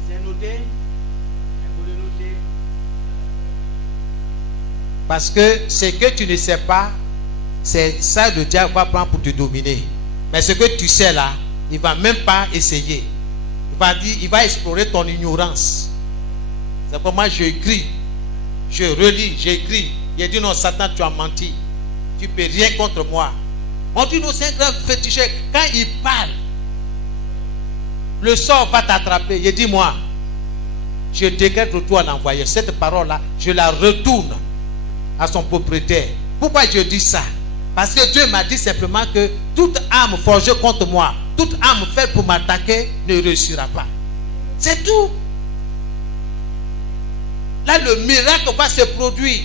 C'est noté? Vous le notez? Parce que ce que tu ne sais pas, c'est ça le diable va prendre pour te dominer. Mais ce que tu sais là, il ne va même pas essayer. Il va explorer ton ignorance. C'est pour moi j'écris, je relis, j'écris. Il a dit non, Satan, tu as menti. Tu ne peux rien contre moi. On dit non, c'est un grand féticheur. Quand il parle, le sort va t'attraper. Il dit moi, je décrète le toi l'envoyeur. Cette parole-là, je la retourne à son propriétaire. Pourquoi je dis ça? Parce que Dieu m'a dit simplement que toute âme forgée contre moi, toute âme faite pour m'attaquer ne réussira pas. C'est tout. Là, le miracle va se produire.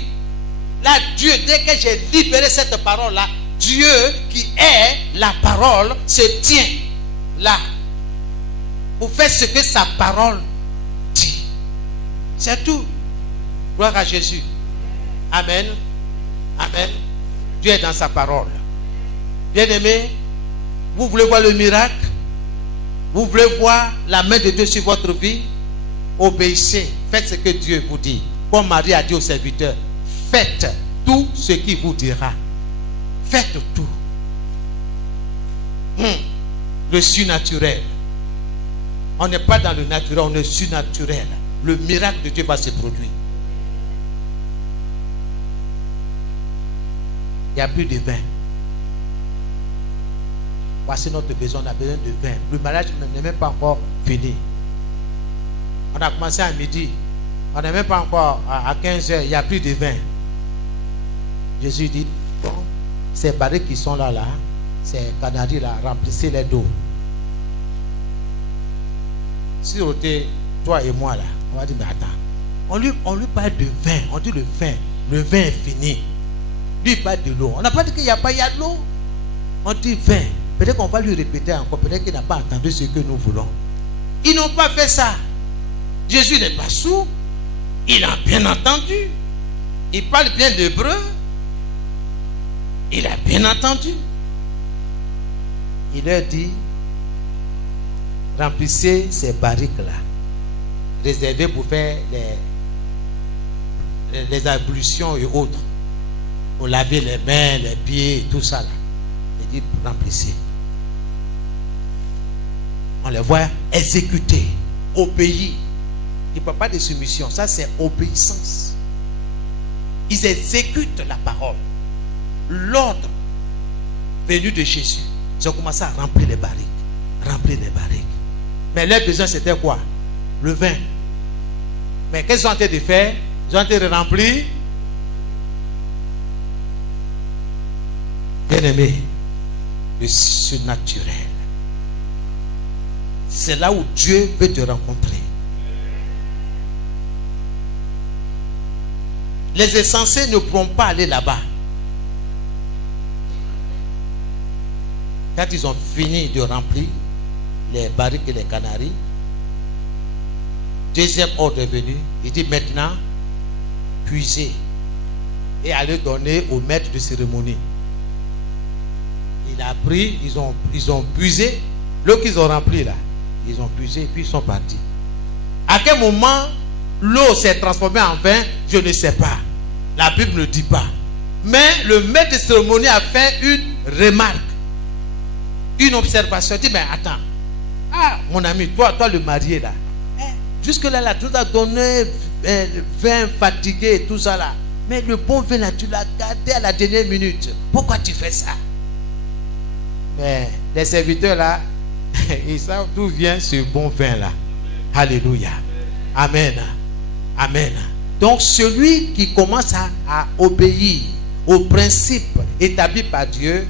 Là, Dieu, dès que j'ai libéré cette parole-là, Dieu qui est la parole se tient là pour faire ce que sa parole dit. C'est tout. Gloire à Jésus. Amen. Amen. Dieu est dans sa parole. Bien-aimés, vous voulez voir le miracle? Vous voulez voir la main de Dieu sur votre vie? Obéissez. Faites ce que Dieu vous dit. Comme Marie a dit au serviteur, faites tout ce qu'il vous dira. Faites tout. Le surnaturel. On n'est pas dans le naturel, on est surnaturel. Le miracle de Dieu va se produire. Il n'y a plus de vin. Voici notre besoin, on a besoin de vin. Le mariage n'est même pas encore fini. On a commencé à midi. On n'est même pas encore à 15 heures. Il n'y a plus de vin. Jésus dit, bon, ces barriques qui sont là, ces canaries là, remplissez-les d'eau. Si on était toi et moi là, on va dire, mais attends, on lui parle de vin, on dit le vin est fini. Lui il parle de l'eau. On n'a pas dit qu'il n'y a pas, il y a de l'eau. On dit vin. Peut-être qu'on va lui répéter encore, peut-être qu'il n'a pas entendu ce que nous voulons. Ils n'ont pas fait ça. Jésus n'est pas sourd. Il a bien entendu. Il parle bien l'hébreu. Il a bien entendu. Il leur dit, remplissez ces barriques-là, réservées pour faire les ablutions et autres, pour laver les mains, les pieds, tout ça là. Il dit, remplissez. On les voit exécuter, obéir. Il ne parle pas de soumission, ça c'est obéissance. Ils exécutent la parole. L'ordre venu de Jésus. Ils ont commencé à remplir les barriques. Remplir les barriques. Mais leur besoin c'était quoi? Le vin. Mais qu'est-ce qu'ils ont en train de faire? Ils ont en train de remplir. Bien-aimé, le surnaturel. C'est là où Dieu veut te rencontrer. Les insensés ne pourront pas aller là-bas. Quand ils ont fini de remplir les barriques et les canaries, deuxième ordre est venu. Il dit maintenant, puisez et allez donner au maître de cérémonie. Il a pris, ils ont puisé. L'eau qu'ils ont rempli là, ils ont puisé et puis ils sont partis. À quel moment l'eau s'est transformée en vin, je ne sais pas. La Bible ne dit pas. Mais le maître de cérémonie a fait une remarque, une observation. Il dit, mais attends, ah, mon ami, toi le marié là, jusque-là, là, tu as donné vin fatigué et tout ça là. Mais le bon vin là, tu l'as gardé à la dernière minute. Pourquoi tu fais ça? Mais les serviteurs là, ils savent d'où vient ce bon vin là. Alléluia. Amen. Amen. Donc celui qui commence à obéir aux principes établis par Dieu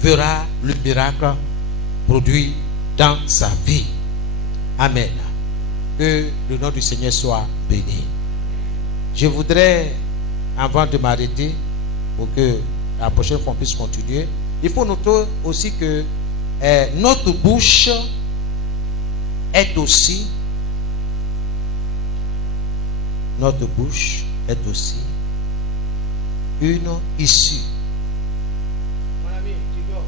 verra le miracle produit dans sa vie. Amen. Que le nom du Seigneur soit béni. Je voudrais, avant de m'arrêter, pour que la prochaine fois on puisse continuer, il faut noter aussi que notre bouche est aussi une issue. Mon ami, tu dors.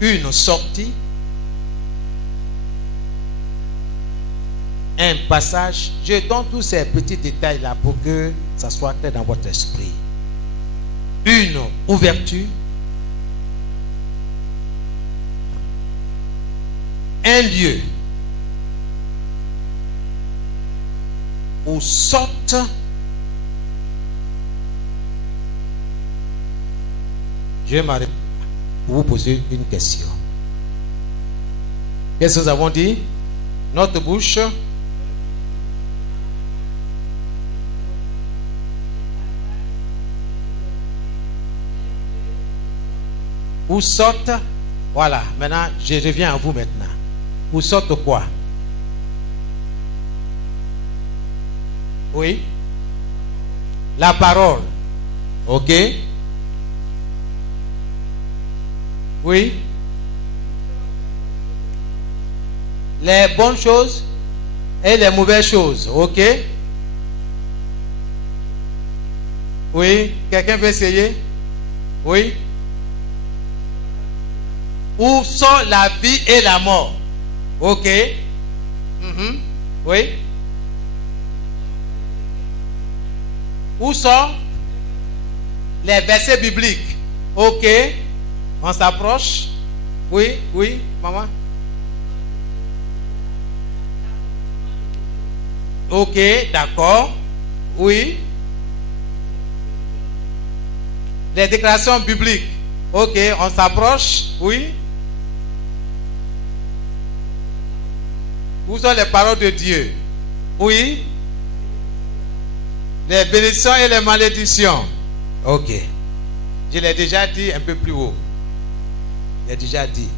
Une sortie, un passage. Je donne tous ces petits détails là pour que ça soit clair dans votre esprit. Une ouverture, un lieu où sortent je vais m'arrêter pour vous poser une question. Qu'est-ce que nous avons dit? Notre bouche où sortent, voilà, maintenant je reviens à vous maintenant. Où sortent quoi? Oui? La parole. Ok? Oui? Les bonnes choses et les mauvaises choses. Ok? Oui? Quelqu'un veut essayer? Oui? Où sont la vie et la mort? Ok? Oui? Où sont les versets bibliques? Ok? On s'approche? Oui? Oui? Maman? Ok, d'accord. Oui? Les déclarations bibliques? Ok, on s'approche? Oui? Où sont les paroles de Dieu? Oui? Les bénédictions et les malédictions? Ok. Je l'ai déjà dit un peu plus haut. J'ai déjà dit.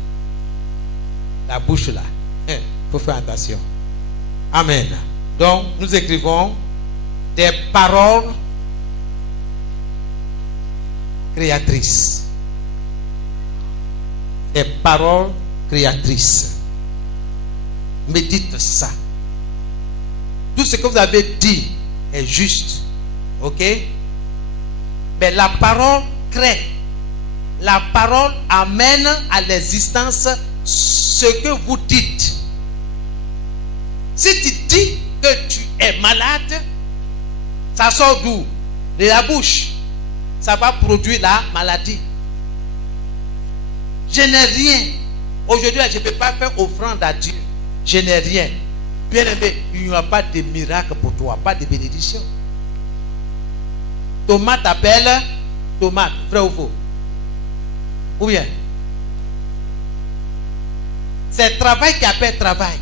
La bouche là. Il faut faire attention. Amen. Donc, nous écrivons des paroles créatrices. Des paroles créatrices. Médite ça. Tout ce que vous avez dit est juste. Ok? Mais la parole crée. La parole amène à l'existence ce que vous dites. Si tu dis que tu es malade, ça sort d'où? De la bouche. Ça va produire la maladie. Je n'ai rien. Aujourd'hui, je ne peux pas faire offrande à Dieu. Je n'ai rien. Bien aimé, il n'y aura pas de miracle pour toi, pas de bénédiction. Tomate appelle tomate, vrai ou faux? Ou bien? C'est travail qui appelle travail.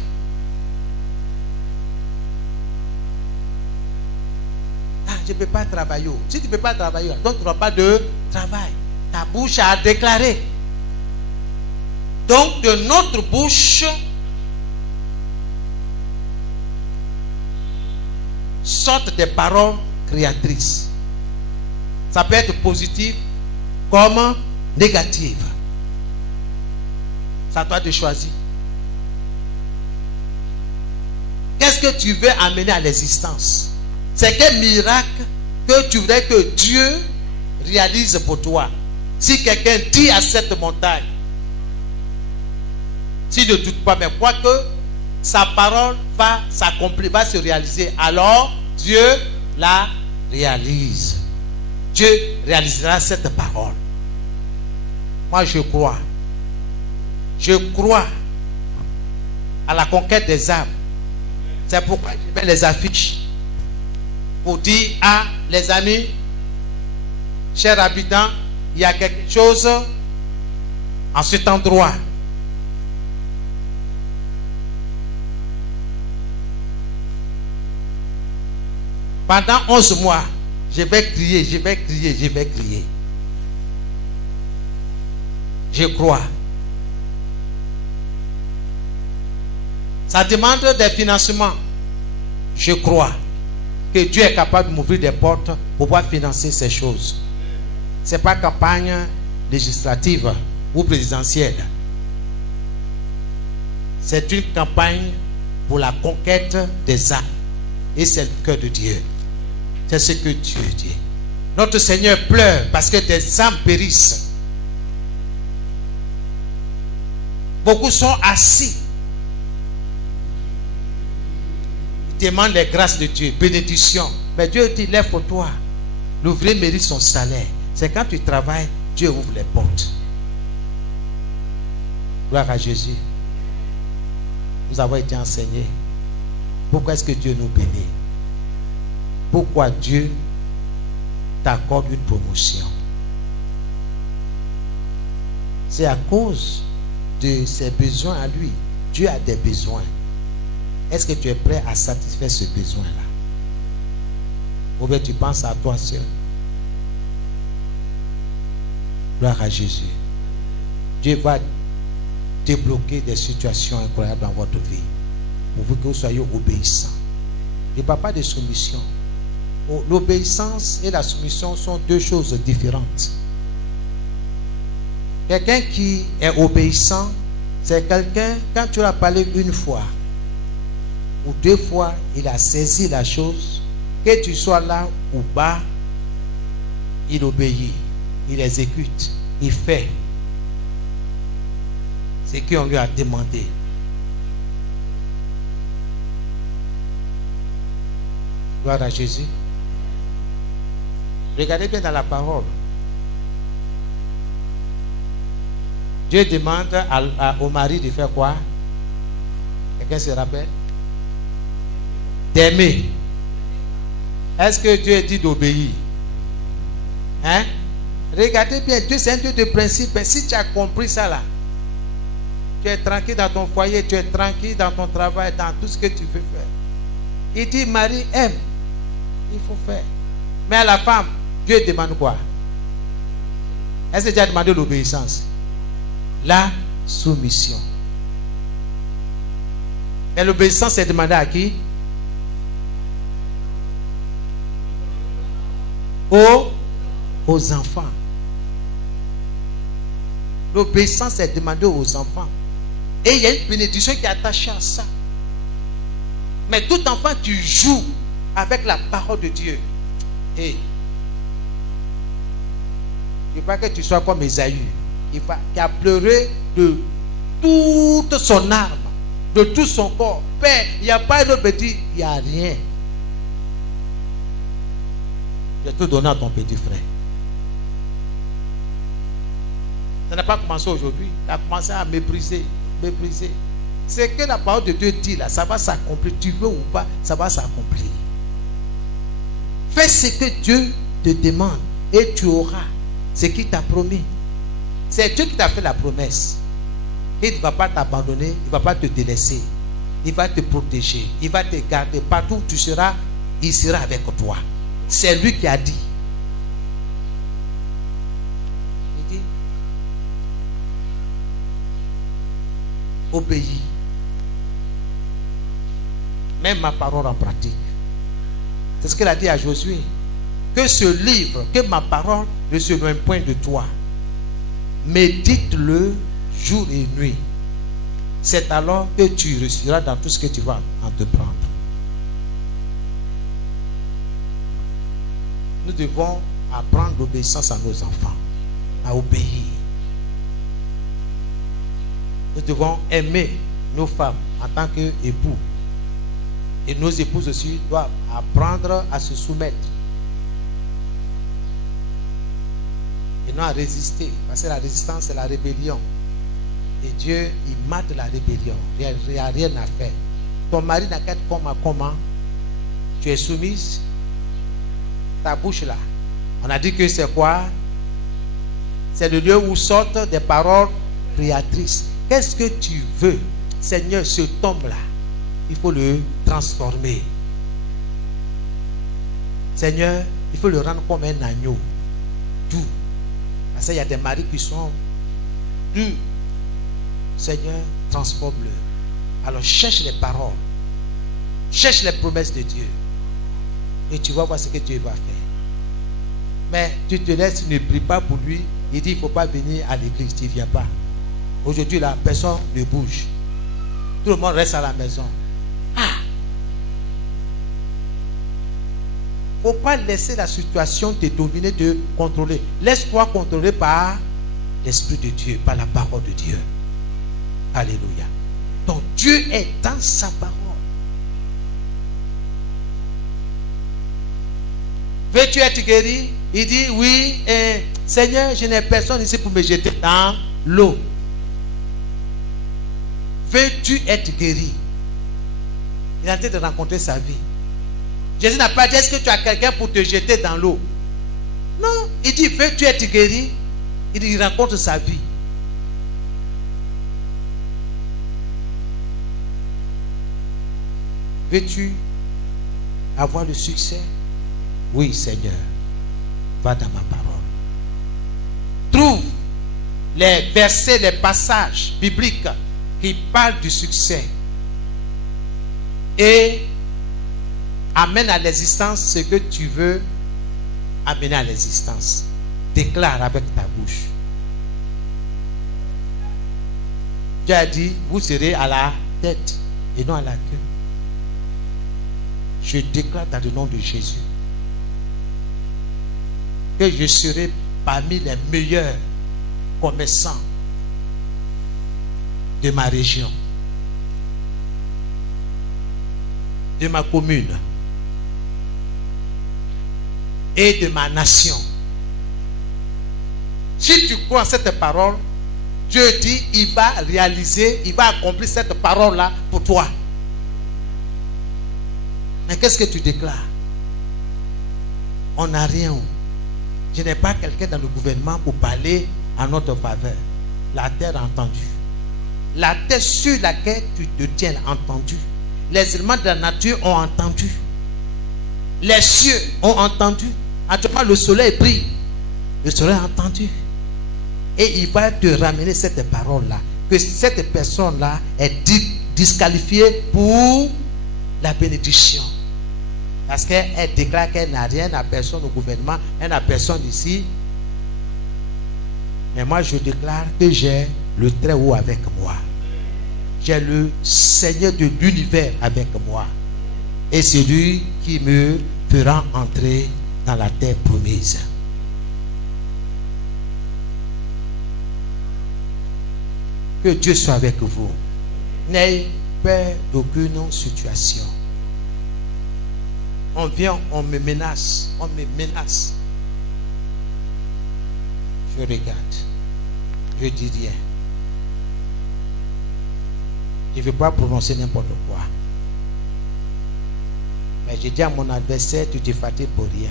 Ah, je ne peux pas travailler. Si tu ne peux pas travailler, donc tu n'auras pas de travail. Ta bouche a déclaré. Donc, de notre bouche sortent des paroles créatrices. Ça peut être positif comme négative. C'est à toi de choisir. Qu'est-ce que tu veux amener à l'existence? C'est quel miracle que tu voudrais que Dieu réalise pour toi? Si quelqu'un dit à cette montagne, Si ne doute pas, mais crois que sa parole va s'accomplir, va se réaliser, alors Dieu la réalise. Dieu réalisera cette parole. Moi, je crois. Je crois à la conquête des âmes. C'est pourquoi je mets les affiches pour dire à les amis, chers habitants, il y a quelque chose en cet endroit. Pendant 11 mois, je vais crier, je vais crier, je vais crier. Je crois. Ça demande des financements. Je crois que Dieu est capable de m'ouvrir des portes pour pouvoir financer ces choses. Ce n'est pas campagne législative ou présidentielle. C'est une campagne pour la conquête des âmes. Et c'est le cœur de Dieu. C'est ce que Dieu dit. Notre Seigneur pleure parce que des âmes périssent. Beaucoup sont assis. Ils demandent les grâces de Dieu, bénédiction. Mais Dieu dit, lève-toi. L'ouvrier mérite son salaire. C'est quand tu travailles, Dieu ouvre les portes. Gloire à Jésus. Nous avons été enseignés. Pourquoi est-ce que Dieu nous bénit? Pourquoi Dieu t'accorde une promotion? C'est à cause de ses besoins à lui. Dieu a des besoins. Est-ce que tu es prêt à satisfaire ce besoin-là? Ou bien tu penses à toi seul? Gloire à Jésus. Dieu va débloquer des situations incroyables dans votre vie. Pour que vous soyez obéissants. Je ne parle pas de soumission. L'obéissance et la soumission sont deux choses différentes. Quelqu'un qui est obéissant, c'est quelqu'un, quand tu l'as parlé une fois ou deux fois, il a saisi la chose. Que tu sois là ou bas, il obéit, il exécute, il fait ce qu'on lui a demandé. Gloire à Jésus. Regardez bien dans la parole. Dieu demande au mari de faire quoi? Quelqu'un se rappelle? D'aimer. Est-ce que Dieu dit d'obéir? Hein? Regardez bien, Dieu c'est un Dieu de principe. Et si tu as compris ça là, tu es tranquille dans ton foyer, tu es tranquille dans ton travail, dans tout ce que tu veux faire. Il dit, Marie aime. Il faut faire. Mais à la femme, Dieu demande quoi? Est-ce que Dieu a demandé l'obéissance? La soumission. Et l'obéissance est demandée à qui? Aux enfants. L'obéissance est demandée aux enfants. Et il y a une bénédiction qui est attachée à ça. Mais tout enfant qui joue avec la parole de Dieu, et il ne faut pas que tu sois comme Ésaü, qui a pleuré de toute son âme, de tout son corps. Père, il n'y a pas un autre petit, il n'y a rien. Je vais tout donner à ton petit frère. Ça n'a pas commencé aujourd'hui. Ça a commencé à mépriser. Ce que la parole de Dieu dit là, ça va s'accomplir. Tu veux ou pas, ça va s'accomplir. Fais ce que Dieu te demande et tu auras ce qu'il t'a promis. C'est Dieu qui t'a fait la promesse. Il ne va pas t'abandonner, il ne va pas te délaisser. Il va te protéger, il va te garder. Partout où tu seras, il sera avec toi. C'est lui qui a dit. Il dit, obéis. Mets ma parole en pratique. C'est ce qu'il a dit à Josué. Que ce livre, que ma parole ne se loin point de toi. Médite-le jour et nuit. C'est alors que tu réussiras dans tout ce que tu vas entreprendre. Nous devons apprendre l'obéissance à nos enfants, à obéir. Nous devons aimer nos femmes en tant qu'époux. Et nos épouses aussi doivent apprendre à se soumettre. Et non à résister. Parce que la résistance, c'est la rébellion. Et Dieu, il mate la rébellion. Il n'y a rien à faire. Ton mari n'a qu'à être comment. Tu es soumise. Ta bouche là. On a dit que c'est quoi? C'est le lieu où sortent des paroles créatrices. Qu'est-ce que tu veux? Seigneur, ce tombe là, il faut le transformer. Seigneur, il faut le rendre comme un agneau. Doux. Parce qu'il y a des maris qui sont durs. Seigneur, transforme-le. Alors cherche les paroles. Cherche les promesses de Dieu. Et tu vas voir ce que Dieu va faire. Mais tu te laisses, tu ne pries pas pour lui. Il dit, il ne faut pas venir à l'église, tu ne viens pas. Aujourd'hui, là, personne ne bouge. Tout le monde reste à la maison. Il ne faut pas laisser la situation te dominer, te contrôler. Laisse-toi contrôler par l'Esprit de Dieu, par la parole de Dieu. Alléluia. Donc Dieu est dans sa parole. Veux-tu être guéri? Il dit oui, Seigneur, je n'ai personne ici pour me jeter dans l'eau. Veux-tu être guéri? Il est en train de rencontrer sa vie. Jésus n'a pas dit, est-ce que tu as quelqu'un pour te jeter dans l'eau? Non, il dit, veux-tu être guéri? Il rencontre sa vie. Veux-tu avoir le succès? Oui, Seigneur. Va dans ma parole. Trouve les versets, les passages bibliques qui parlent du succès et amène à l'existence ce que tu veux amener à l'existence. Déclare avec ta bouche. Dieu a dit, vous serez à la tête et non à la queue. Je déclare dans le nom de Jésus que je serai parmi les meilleurs commerçants de ma région, de ma commune et de ma nation. Si tu crois en cette parole, Dieu dit, il va réaliser, il va accomplir cette parole-là pour toi. Mais qu'est-ce que tu déclares? On n'a rien. Je n'ai pas quelqu'un dans le gouvernement pour parler en notre faveur. La terre a entendu. La terre sur laquelle tu te tiens a entendu. Les éléments de la nature ont entendu. Les cieux ont entendu. Actuellement, le soleil brille. Le soleil a entendu. Et il va te ramener cette parole-là. Que cette personne-là est disqualifiée pour la bénédiction. Parce qu'elle déclare qu'elle n'a rien, elle n'a personne au gouvernement, elle n'a personne ici. Mais moi, je déclare que j'ai le Très-Haut avec moi. J'ai le Seigneur de l'univers avec moi. Et c'est lui qui me fera entrer dans la terre promise. Que Dieu soit avec vous. N'ayez peur d'aucune situation. On vient, on me menace. On me menace. Je regarde. Je dis rien. Je ne veux pas prononcer n'importe quoi. Mais je dis à mon adversaire, tu te fatigues pour rien.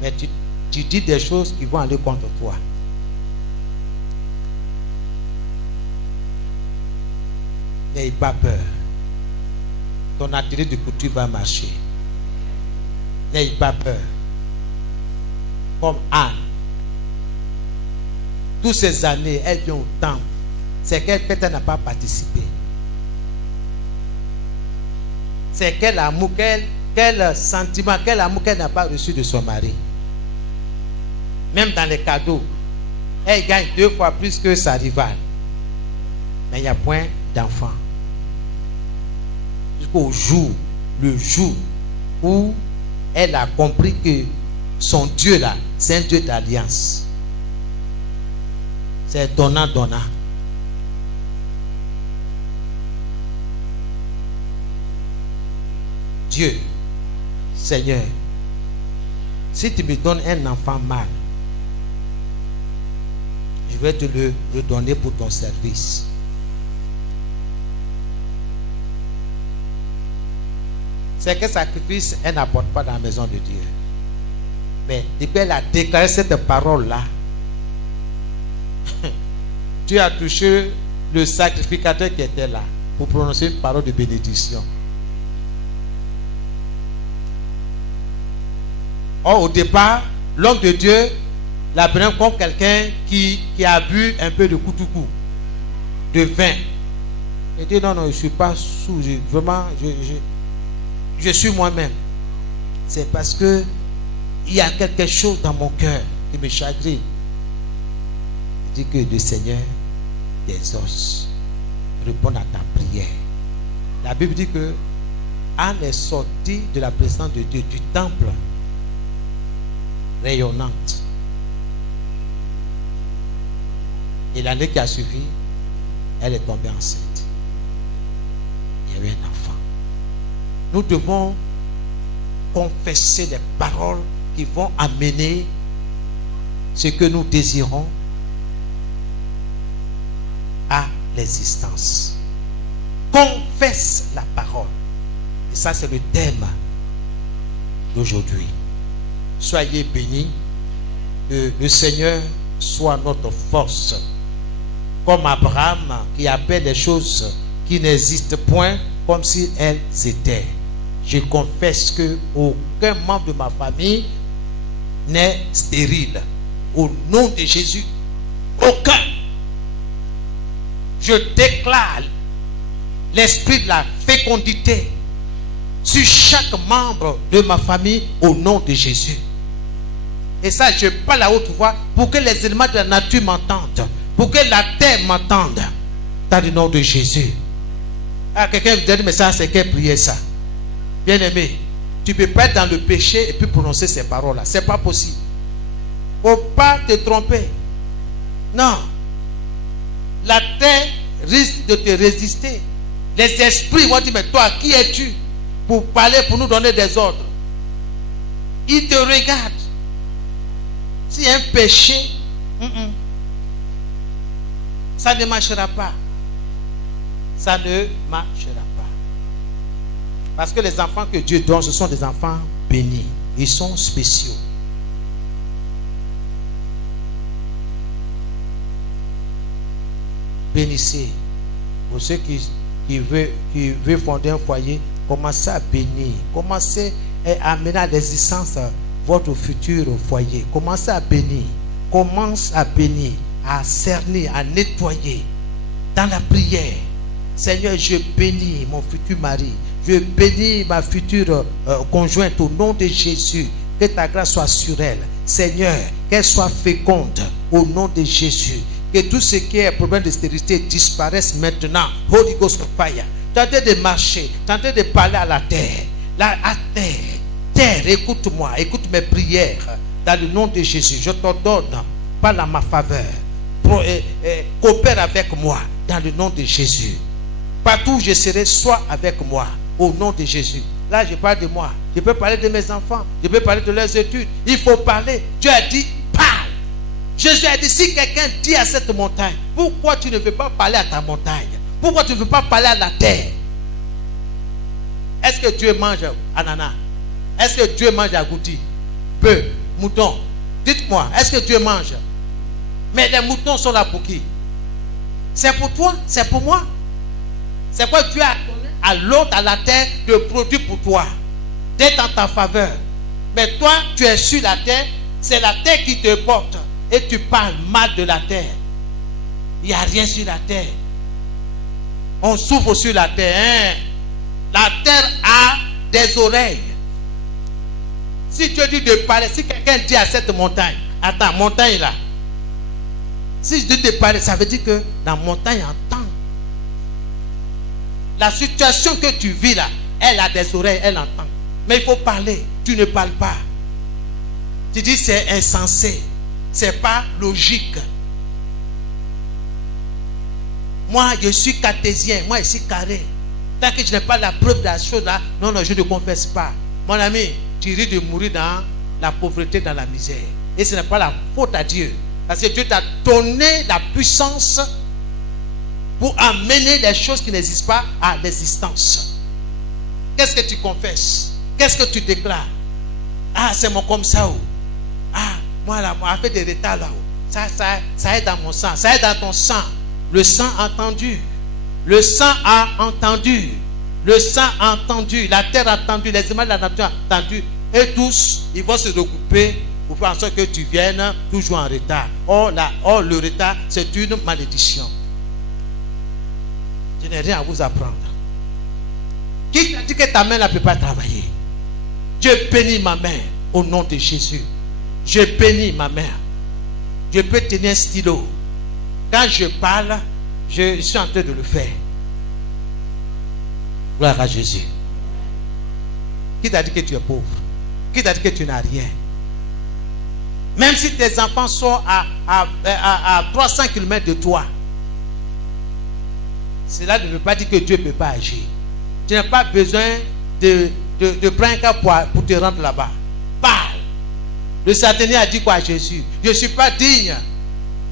Mais tu dis des choses qui vont aller contre toi. N'ayez pas peur. Ton atelier de couture va marcher. N'ayez pas peur. Comme Anne. Toutes ces années, elle vient au temple. C'est qu'elle peut-être n'a pas participé. C'est quel amour, quel sentiment, quel amour qu'elle n'a pas reçu de son mari. Même dans les cadeaux, elle gagne 2 fois plus que sa rivale. Mais il n'y a point d'enfant. Jusqu'au jour, le jour où elle a compris que son Dieu là, c'est un Dieu d'alliance. C'est donnant. Dieu, Seigneur, si tu me donnes un enfant mâle, je vais te le redonner pour ton service. C'est quel sacrifice elle n'apporte pas dans la maison de Dieu. Mais depuis elle a déclaré cette parole-là, Dieu a touché le sacrificateur qui était là pour prononcer une parole de bénédiction. Or, au départ, l'homme de Dieu l'a pris comme quelqu'un qui a bu un peu de koutoukou, de vin. Il dit non, je ne suis pas sous, vraiment, je suis moi-même. C'est parce que il y a quelque chose dans mon cœur qui me chagrine. Il dit que le Seigneur des os répond à ta prière. La Bible dit que Anne est sortie de la présence de Dieu, du temple, rayonnante. Et l'année qui a suivi, elle est tombée enceinte. Il y avait un enfant. Nous devons confesser les paroles qui vont amener ce que nous désirons à l'existence. Confesse la parole. Et ça, c'est le thème d'aujourd'hui. Soyez bénis. Le Seigneur soit notre force. Comme Abraham qui appelle les choses qui n'existent point comme si elles étaient. Je confesse que aucun membre de ma famille n'est stérile. Au nom de Jésus, aucun. Je déclare l'esprit de la fécondité sur chaque membre de ma famille au nom de Jésus. Et ça, je parle à haute voix pour que les éléments de la nature m'entendent, pour que la terre m'entende, dans le nom de Jésus. Ah, quelqu'un me dit, mais ça, c'est quelle prière ça? Bien-aimé, tu ne peux pas être dans le péché et puis prononcer ces paroles-là. Ce n'est pas possible. Il ne faut pas te tromper. Non. La terre risque de te résister. Les esprits vont dire, mais toi, qui es-tu pour parler, pour nous donner des ordres? Ils te regardent. S'il y a un péché, ça ne marchera pas. Ça ne marchera pas. Parce que les enfants que Dieu donne, ce sont des enfants bénis. Ils sont spéciaux. Bénissez. Pour ceux qui veulent fonder un foyer, commencez à bénir. Commencez à amener à l'existence votre futur foyer. Commencez à bénir. Commence à bénir, à cerner, à nettoyer. Dans la prière, Seigneur, je bénis mon futur mari. Je bénis ma future conjointe au nom de Jésus. Que ta grâce soit sur elle. Seigneur, qu'elle soit féconde au nom de Jésus. Que tout ce qui est problème de stérilité disparaisse maintenant. Holy Ghost fire. Tentez de marcher, tentez de parler à la terre. À terre. Terre, écoute-moi, écoute mes prières. Dans le nom de Jésus, je t'ordonne, parle à ma faveur. Coopère avec moi. Dans le nom de Jésus. Partout où je serai, sois avec moi. Au nom de Jésus. Là, je parle de moi. Je peux parler de mes enfants. Je peux parler de leurs études. Il faut parler. Dieu a dit, parle. Jésus a dit, si quelqu'un dit à cette montagne, pourquoi tu ne veux pas parler à ta montagne? Pourquoi tu ne veux pas parler à la terre? Est-ce que Dieu mange ananas? Est-ce que Dieu mange agouti? Bœuf, mouton? Dites-moi, est-ce que Dieu mange? Mais les moutons sont là pour qui? C'est pour toi? C'est pour moi? C'est quoi Dieu a donné à l'autre, à la terre, de produire pour toi, d'être en ta faveur. Mais toi, tu es sur la terre, c'est la terre qui te porte. Et tu parles mal de la terre. Il n'y a rien sur la terre. On souffre sur la terre. Hein? La terre a des oreilles. Si Dieu dit de parler, si quelqu'un dit à cette montagne, attends, montagne là. Si je dis de parler, ça veut dire que la montagne entend. La situation que tu vis là, elle a des oreilles, elle entend. Mais il faut parler. Tu ne parles pas. Tu dis c'est insensé. C'est pas logique. moi je suis cartésien, moi je suis carré. Tant que je n'ai pas la preuve de la chose là, non, je ne confesse pas. Mon ami, tu risques de mourir dans la pauvreté, dans la misère. Et ce n'est pas la faute à Dieu. Parce que Dieu t'a donné la puissance pour amener les choses qui n'existent pas à l'existence. Qu'est-ce que tu confesses? Qu'est-ce que tu déclares? Ah, c'est mon comme ça. Ah, moi là, moi, fait des retards là. Ça est dans mon sang. Ça est dans ton sang. Le sang entendu. Le sang a entendu. Le sang a entendu. La terre a entendu. Les animaux de la nature ont entendu. Et tous, ils vont se regrouper pour faire en sorte que tu viennes toujours en retard. Or, le retard, c'est une malédiction. Je n'ai rien à vous apprendre. Qui t'a dit que ta main ne peut pas travailler? Je bénis ma main au nom de Jésus. Je bénis ma main. Je peux tenir un stylo. Quand je parle, je suis en train de le faire. Gloire à Jésus. Qui t'a dit que tu es pauvre? Qui t'a dit que tu n'as rien? Même si tes enfants sont à 300 km de toi, cela ne veut pas dire que Dieu ne peut pas agir. Tu n'as pas besoin de prendre un cas pour te rendre là-bas. Parle. Le Satan a dit quoi à Jésus? Je ne suis pas digne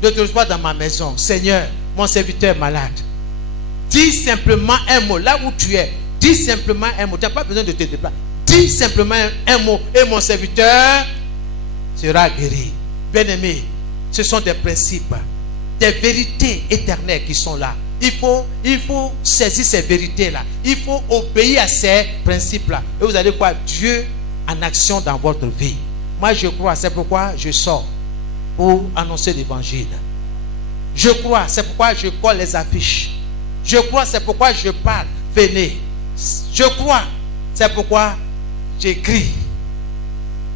de te recevoir dans ma maison. Seigneur, mon serviteur est malade. Dis simplement un mot. Là où tu es, dis simplement un mot. Tu n'as pas besoin de te déplacer. Dis simplement un mot. Et mon serviteur sera guéri. Bien-aimé, ce sont des principes, des vérités éternelles qui sont là. Il faut saisir ces vérités-là. Il faut obéir à ces principes-là. Et vous allez voir Dieu en action dans votre vie. Moi, je crois. C'est pourquoi je sors pour annoncer l'évangile. Je crois. C'est pourquoi je colle les affiches. Je crois. C'est pourquoi je parle. Venez. Je crois. C'est pourquoi j'écris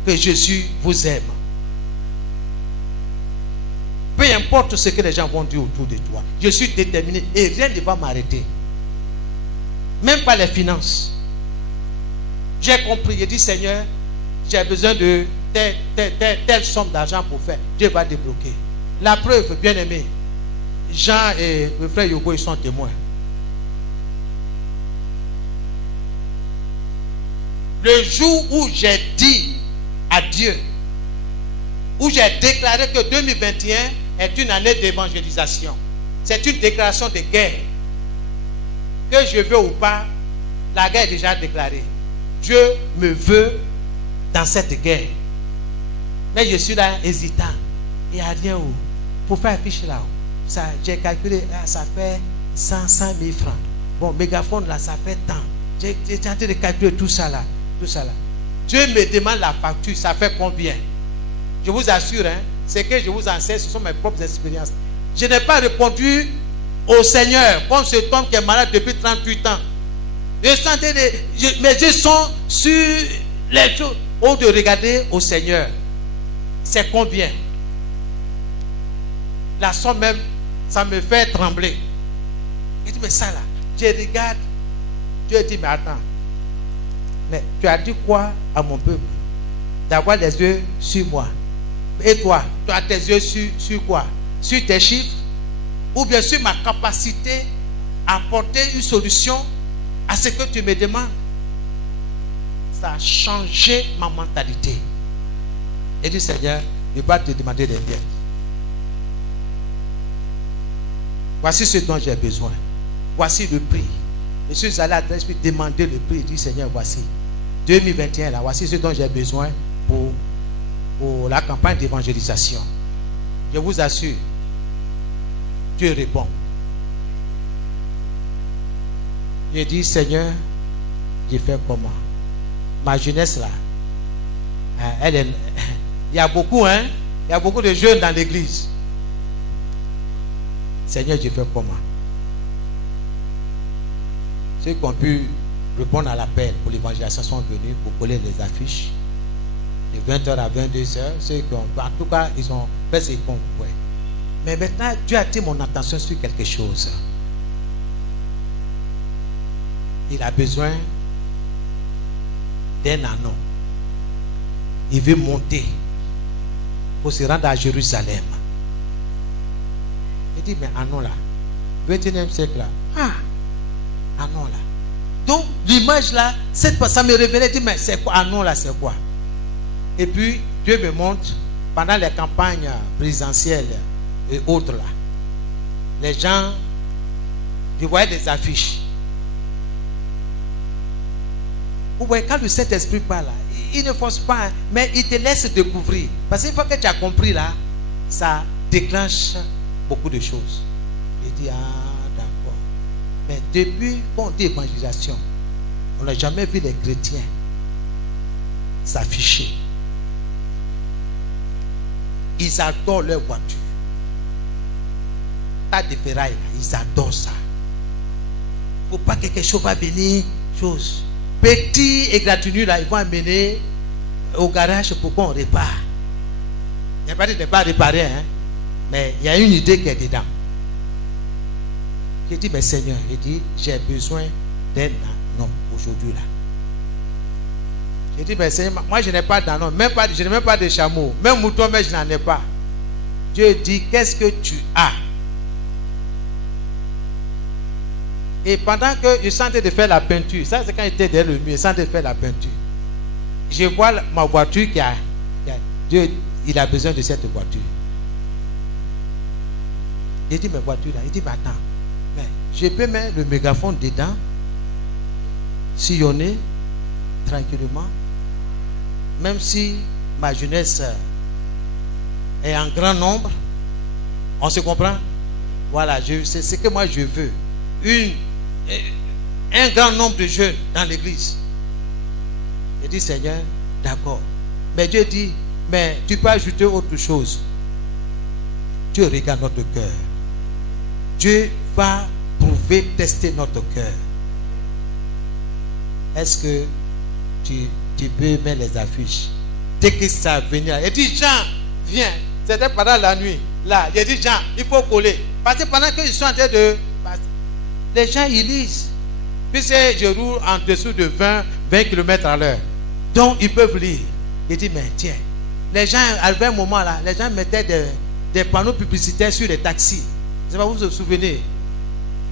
que Jésus vous aime. Peu importe ce que les gens vont dire autour de toi, je suis déterminé et rien ne va m'arrêter. Même pas les finances. J'ai compris, j'ai dit Seigneur, j'ai besoin de telle somme d'argent pour faire. Dieu va débloquer. La preuve, bien aimé, Jean et le frère Yogo, ils sont témoins. Le jour où j'ai dit à Dieu, où j'ai déclaré que 2021 est une année d'évangélisation. C'est une déclaration de guerre. Que je veux ou pas, la guerre est déjà déclarée. Dieu me veut dans cette guerre. Mais je suis là hésitant. Il n'y a rien où. Pour faire affiche là. J'ai calculé, là, ça fait 100 000 francs. Bon, mégaphone là, ça fait tant. J'ai tenté de calculer tout ça là. Tout ça là. Dieu me demande la facture, ça fait combien? Je vous assure, hein, ce que je vous enseigne, ce sont mes propres expériences. Je n'ai pas répondu au Seigneur comme cet homme qui est malade depuis 38 ans. Mes yeux sont sur les choses. Au de regarder au Seigneur, c'est combien? La somme même, ça me fait trembler. Il dit, mais ça là, je regarde. Dieu dit, mais attends. Mais tu as dit quoi à mon peuple? D'avoir les yeux sur moi. Et toi, tu as tes yeux sur quoi? Sur tes chiffres? Ou bien sur ma capacité à apporter une solution à ce que tu me demandes? Ça a changé ma mentalité. Et dit, Seigneur, je ne vais pas te demander des biens. Voici ce dont j'ai besoin. Voici le prix. Je suis allé à l'esprit demander le prix. Il dit, Seigneur, voici. 2021, là, voici ce dont j'ai besoin pour la campagne d'évangélisation. Je vous assure, Dieu répond. J'ai dit, Seigneur, j'ai fait comment? Ma jeunesse là, il y a beaucoup, hein? Il y a beaucoup de jeunes dans l'église. Seigneur, j'ai fait comment? Ceux qui ont pu répondre à l'appel pour l'évangélisation sont venus pour coller les affiches. De 20h à 22h, ceux qui ont, en tout cas, ils ont fait ce qu'ils ont. Mais maintenant, Dieu a attiré mon attention sur quelque chose. Il a besoin d'un anneau. Il veut monter pour se rendre à Jérusalem. Il dit, mais anneau là, 21e siècle là. Ah non là. Donc l'image là, cette fois ça me révélait, dit mais c'est quoi? Ah non là, c'est quoi? Et puis Dieu me montre pendant les campagnes présidentielles et autres là, les gens, je voyais des affiches. Vous voyez, quand le Saint-Esprit parle là, il ne force pas, hein, mais il te laisse découvrir. Parce qu'une fois que tu as compris là, ça déclenche beaucoup de choses. Je dis, ah d'accord. Mais depuis qu'on dit évangélisation, on n'a jamais vu les chrétiens s'afficher. Ils adorent leur voiture. Pas de ferraille, ils adorent ça. Il ne faut pas que quelque chose va venir, chose. Petit et gratuit là, ils vont amener au garage pour qu'on répare. Il n'y a pas de débat réparé, hein? Mais il y a une idée qui est dedans. J'ai dit, mais Seigneur, j'ai besoin d'un homme aujourd'hui là. J'ai dit, mais Seigneur, moi je n'ai pas d'âne, je n'ai même pas de chameau, même mouton, mais je n'en ai pas. Dieu dit, qu'est-ce que tu as? Et pendant que je sentais de faire la peinture, ça c'est quand j'étais derrière le mur, je sentais de faire la peinture. Je vois ma voiture Dieu, il a besoin de cette voiture. Il dit, mais voiture là, il dit, mais attends, mais je peux mettre le mégaphone dedans, sillonner tranquillement, même si ma jeunesse est en grand nombre, on se comprend? Voilà, c'est ce que moi je veux. Un grand nombre de jeunes dans l'église. Je dis, Seigneur, d'accord. Mais Dieu dit, mais tu peux ajouter autre chose. Dieu regarde notre cœur. Dieu va prouver, tester notre cœur. Est-ce que tu peux mettre les affiches? Dès que ça venir, il dit, Jean, viens. C'était pendant la nuit. Là, il dit, Jean, il faut coller. Parce que pendant qu'ils sont en train de... Les gens, ils lisent. Puisque je roule en dessous de 20 km à l'heure. Donc, ils peuvent lire. Il dit, mais tiens, les gens, à un moment là, les gens mettaient des panneaux publicitaires sur les taxis. Je ne sais pas, vous vous souvenez.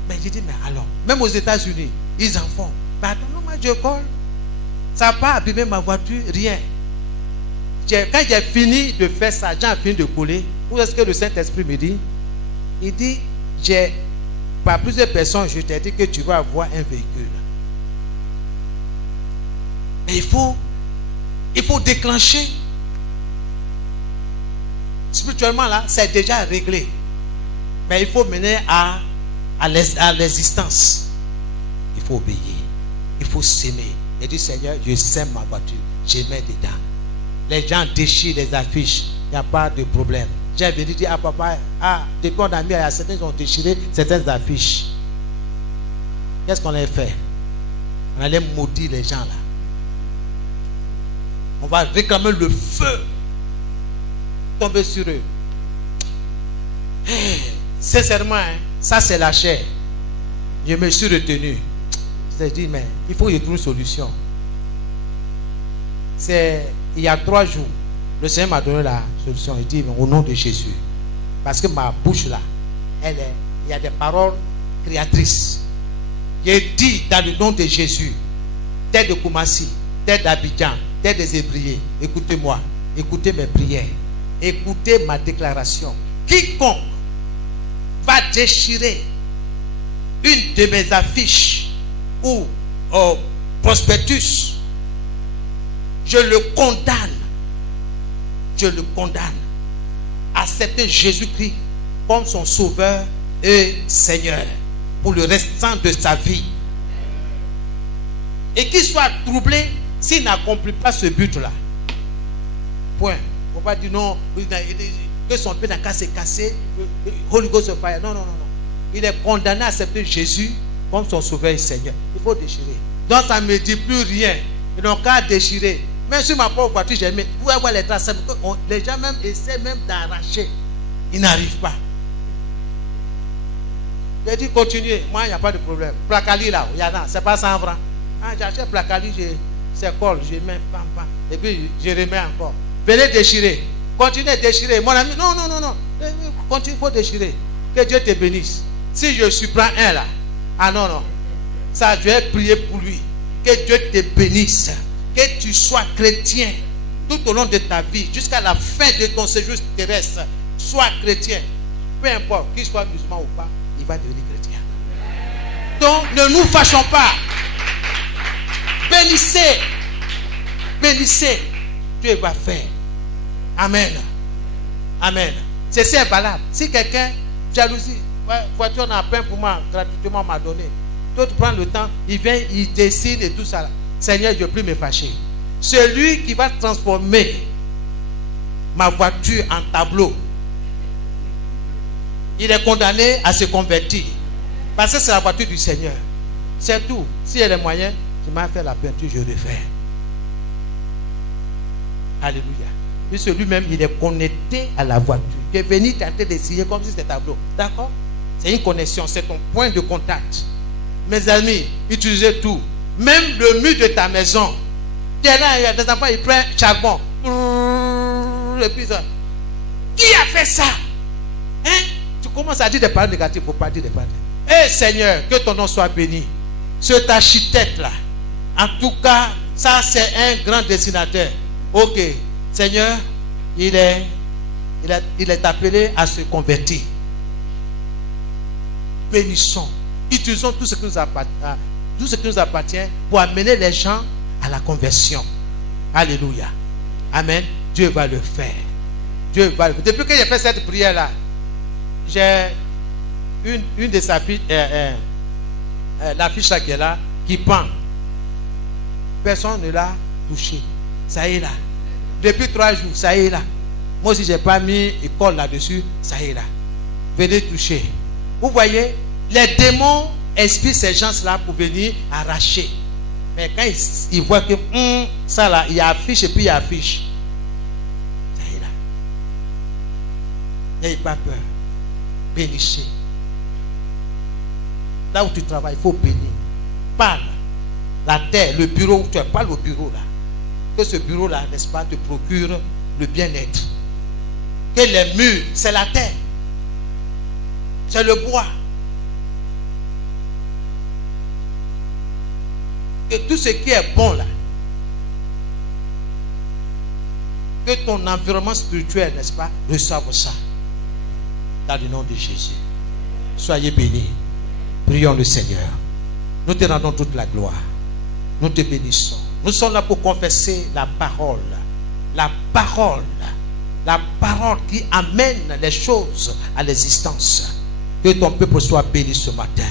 Mais j'ai dit, mais alors, même aux États-Unis, ils en font. Mais attends, moi, je colle. Ça n'a pas abîmé ma voiture, rien. Quand j'ai fini de faire ça, j'ai fini de coller. Où est-ce que le Saint-Esprit me dit? Il dit, par plusieurs personnes, je t'ai dit que tu vas avoir un véhicule. Mais il faut déclencher. Spirituellement, là, c'est déjà réglé. Mais il faut mener à l'existence. Il faut obéir. Il faut s'aimer. Il dit, Seigneur, je sème ma voiture. Je mets dedans. Les gens déchirent les affiches. Il n'y a pas de problème. J'ai venu dire, ah papa, depuis qu'on a mis à certains, ils ont déchiré certaines affiches. Qu'est-ce qu'on a fait? On allait maudire les gens là. On va réclamer le feu. Tomber sur eux. Sincèrement, hein, ça c'est la chair. Je me suis retenu. J'ai dit, mais il faut y trouver une solution. Il y a 3 jours, le Seigneur m'a donné la solution. Il dit, au nom de Jésus. Parce que ma bouche là, il y a des paroles créatrices. J'ai dit dans le nom de Jésus, tête de Koumassi, tête d'Abidjan, tête des Hébriers, écoutez-moi, écoutez mes prières, écoutez ma déclaration. Quiconque va déchirer une de mes affiches ou prospectus, je le condamne. Je le condamne. Accepter Jésus-Christ comme son sauveur et Seigneur pour le restant de sa vie. Et qu'il soit troublé s'il n'accomplit pas ce but-là. Point. Il ne faut pas dire non, que son pied n'a qu'à se casser, Holy Ghost fire. Non, non, non, non. Il est condamné à accepter Jésus comme son sauveur et Seigneur. Il faut déchirer. Donc ça ne me dit plus rien. Ils n'ont qu'à déchirer. Même sur ma propre voiture, j'ai mis. Vous pouvez voir les traces. Les gens même essaient même d'arracher. Ils n'arrivent pas. J'ai dit continuez. Moi, il n'y a pas de problème. Placali là, il y en a. C'est pas 100 francs. J'achète Placali, c'est colle, je mets pam pam. Et puis je remets encore. Venez déchirer. Continuez à déchirer. Mon ami, non, non, non, non. Continue, il faut déchirer. Que Dieu te bénisse. si je surprends un là, ah non, non, ça, je vais prier pour lui. Que Dieu te bénisse. Que tu sois chrétien tout au long de ta vie, jusqu'à la fin de ton séjour terrestre. Sois chrétien. Peu importe, qu'il soit musulman ou pas, il va devenir chrétien. Donc, ne nous fâchons pas. Bénissez. Bénissez. Dieu va faire. Amen. Amen. C'est valable. Si quelqu'un, jalousie, voiture n'a peine pour moi, gratuitement m'a donné. D'autres prennent le temps, il vient, il décide et tout ça. Là. Seigneur, je ne veux plus me fâcher. Celui qui va transformer ma voiture en tableau, il est condamné à se convertir. Parce que c'est la voiture du Seigneur. C'est tout. S'il y a les moyens, je m'en fais la peinture, je refais. Alléluia. Puisque lui-même, il est connecté à la voiture. Tu es venu tenter d'essayer comme si c'était un tableau. D'accord? C'est une connexion, c'est ton point de contact. Mes amis, utilisez tout. Même le mur de ta maison. Tu es là, il y a des enfants, ils prennent charbon. Et puis ça. Qui a fait ça? Hein? Tu commences à dire des paroles négatives, il ne faut pas dire des paroles. Eh Seigneur, que ton nom soit béni. Cet architecte-là, en tout cas, ça c'est un grand dessinateur. Ok, Seigneur, il est appelé à se convertir. Bénissons. Utilisons tout ce qui nous appartient pour amener les gens à la conversion. Alléluia. Amen. Dieu va le faire. Dieu va le faire. Depuis que j'ai fait cette prière-là, j'ai une de sa filles, l'affiche qui est là, qui pend. Personne ne l'a touché. Ça y est là. Depuis 3 jours, ça y est là. Moi aussi, je n'ai pas mis école là-dessus. Ça y est là. Venez toucher. Vous voyez, les démons inspirent ces gens-là pour venir arracher. Mais quand ils voient que ça là, il y a affiche et puis il y a affiche. Ça y est là. N'ayez pas peur. Bénissez. Là où tu travailles, il faut bénir. Parle. La terre, le bureau où tu es, parle au bureau là. Que ce bureau-là, n'est-ce pas, te procure le bien-être. Que les murs, c'est la terre. C'est le bois. Que tout ce qui est bon là, que ton environnement spirituel, n'est-ce pas, reçoive ça. Dans le nom de Jésus. Soyez bénis. Prions le Seigneur. Nous te rendons toute la gloire. Nous te bénissons. Nous sommes là pour confesser la parole. La parole. La parole qui amène les choses à l'existence. Que ton peuple soit béni ce matin.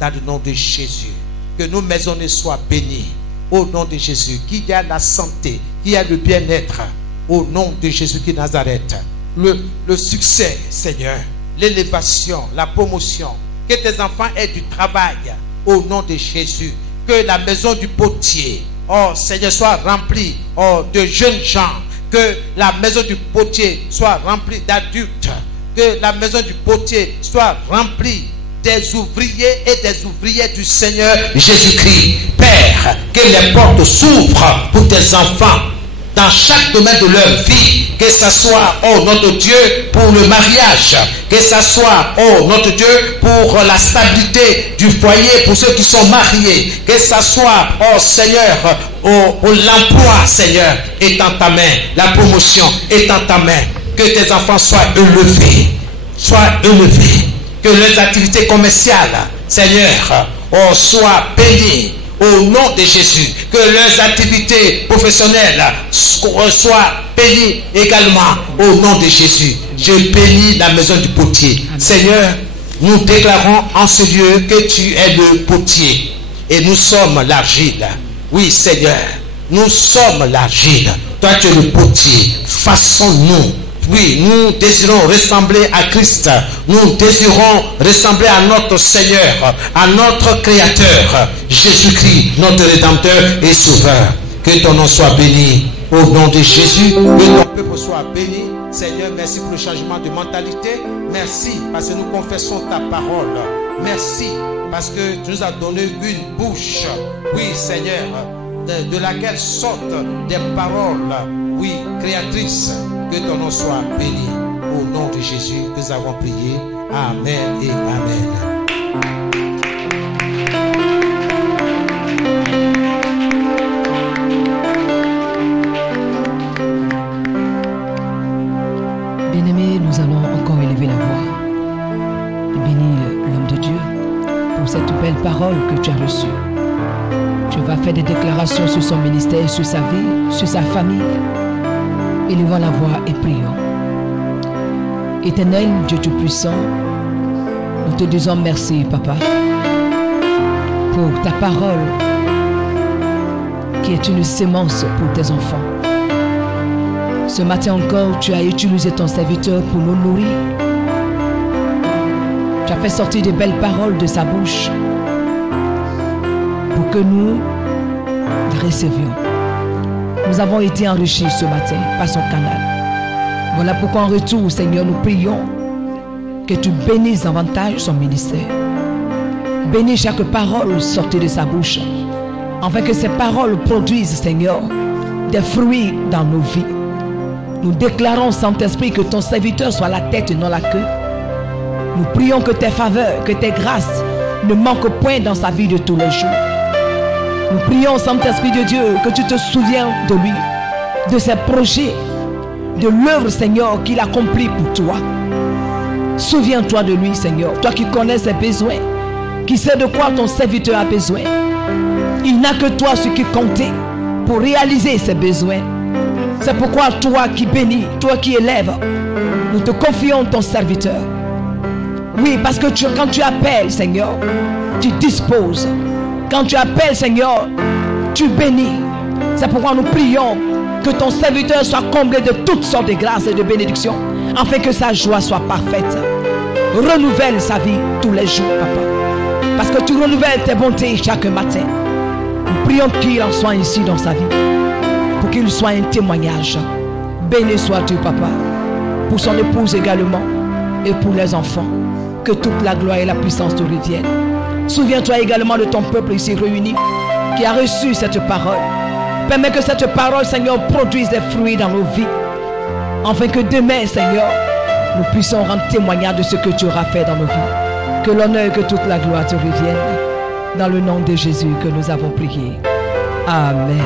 Dans le nom de Jésus. Que nos maisonnées soient bénies. Au nom de Jésus. Qu'il y a la santé. Qu'il y a le bien-être. Au nom de Jésus qui Nazareth. Le succès, Seigneur. L'élévation. La promotion. Que tes enfants aient du travail. Au nom de Jésus. Que la maison du potier, oh Seigneur, soit remplie de jeunes gens. Que la maison du potier soit remplie d'adultes. Que la maison du potier soit remplie des ouvriers et des ouvrières du Seigneur Jésus-Christ. Père, que les portes s'ouvrent pour tes enfants dans chaque domaine de leur vie. Que ce soit, oh notre Dieu, pour le mariage. Que ce soit, oh notre Dieu, pour la stabilité du foyer, pour ceux qui sont mariés. Que ce soit, oh Seigneur, l'emploi, Seigneur, est en ta main. La promotion est en ta main. Que tes enfants soient élevés. Soient élevés. Que leurs activités commerciales, Seigneur, oh, soient bénies. Au nom de Jésus, que leurs activités professionnelles soient bénies également. Au nom de Jésus, je bénis la maison du potier. Seigneur, nous déclarons en ce lieu que tu es le potier et nous sommes l'argile. Oui, Seigneur, nous sommes l'argile. Toi, tu es le potier. Façonne-nous. Oui, nous désirons ressembler à Christ. Nous désirons ressembler à notre Seigneur, à notre Créateur, Jésus-Christ, notre Rédempteur et Sauveur. Que ton nom soit béni au nom de Jésus. Que ton peuple soit béni. Seigneur, merci pour le changement de mentalité. Merci parce que nous confessons ta parole. Merci parce que tu nous as donné une bouche. Oui, Seigneur, de laquelle sortent des paroles, oui, créatrices. Que ton nom soit béni. Au nom de Jésus, nous avons prié. Amen et Amen. Bien-aimés, nous allons encore élever la voix et bénir l'homme de Dieu pour cette belle parole que tu as reçue. Tu vas faire des déclarations sur son ministère, sur sa vie, sur sa famille. Élevons la voix et prions. Éternel Dieu Tout-Puissant, nous te disons merci, Papa, pour ta parole qui est une sémence pour tes enfants. Ce matin encore, tu as utilisé ton serviteur pour nous nourrir. Tu as fait sortir de belles paroles de sa bouche pour que nous les recevions. Nous avons été enrichis ce matin par son canal. Voilà pourquoi en retour, Seigneur, nous prions que tu bénisses davantage son ministère. Bénis chaque parole sortie de sa bouche, afin que ces paroles produisent, Seigneur, des fruits dans nos vies. Nous déclarons, Saint-Esprit, que ton serviteur soit la tête et non la queue. Nous prions que tes faveurs, que tes grâces ne manquent point dans sa vie de tous les jours. Nous prions, Saint-Esprit de Dieu, que tu te souviens de lui, de ses projets, de l'œuvre, Seigneur, qu'il accomplit pour toi. Souviens-toi de lui, Seigneur, toi qui connais ses besoins, qui sais de quoi ton serviteur a besoin. Il n'a que toi ce qui comptait pour réaliser ses besoins. C'est pourquoi toi qui bénis, toi qui élèves, nous te confions ton serviteur. Oui, parce que quand tu appelles, Seigneur, tu disposes. Quand tu appelles, Seigneur, tu bénis. C'est pourquoi nous prions que ton serviteur soit comblé de toutes sortes de grâces et de bénédictions, afin que sa joie soit parfaite. Renouvelle sa vie tous les jours, Papa, parce que tu renouvelles tes bontés chaque matin. Nous prions qu'il en soit ainsi dans sa vie, pour qu'il soit un témoignage. Béni sois-tu, Papa, pour son épouse également, et pour les enfants. Que toute la gloire et la puissance te reviennent. Souviens-toi également de ton peuple ici réuni, qui a reçu cette parole. Permets que cette parole, Seigneur, produise des fruits dans nos vies, afin que demain, Seigneur, nous puissions rendre témoignage de ce que tu auras fait dans nos vies. Que l'honneur et que toute la gloire te reviennent. Dans le nom de Jésus que nous avons prié. Amen.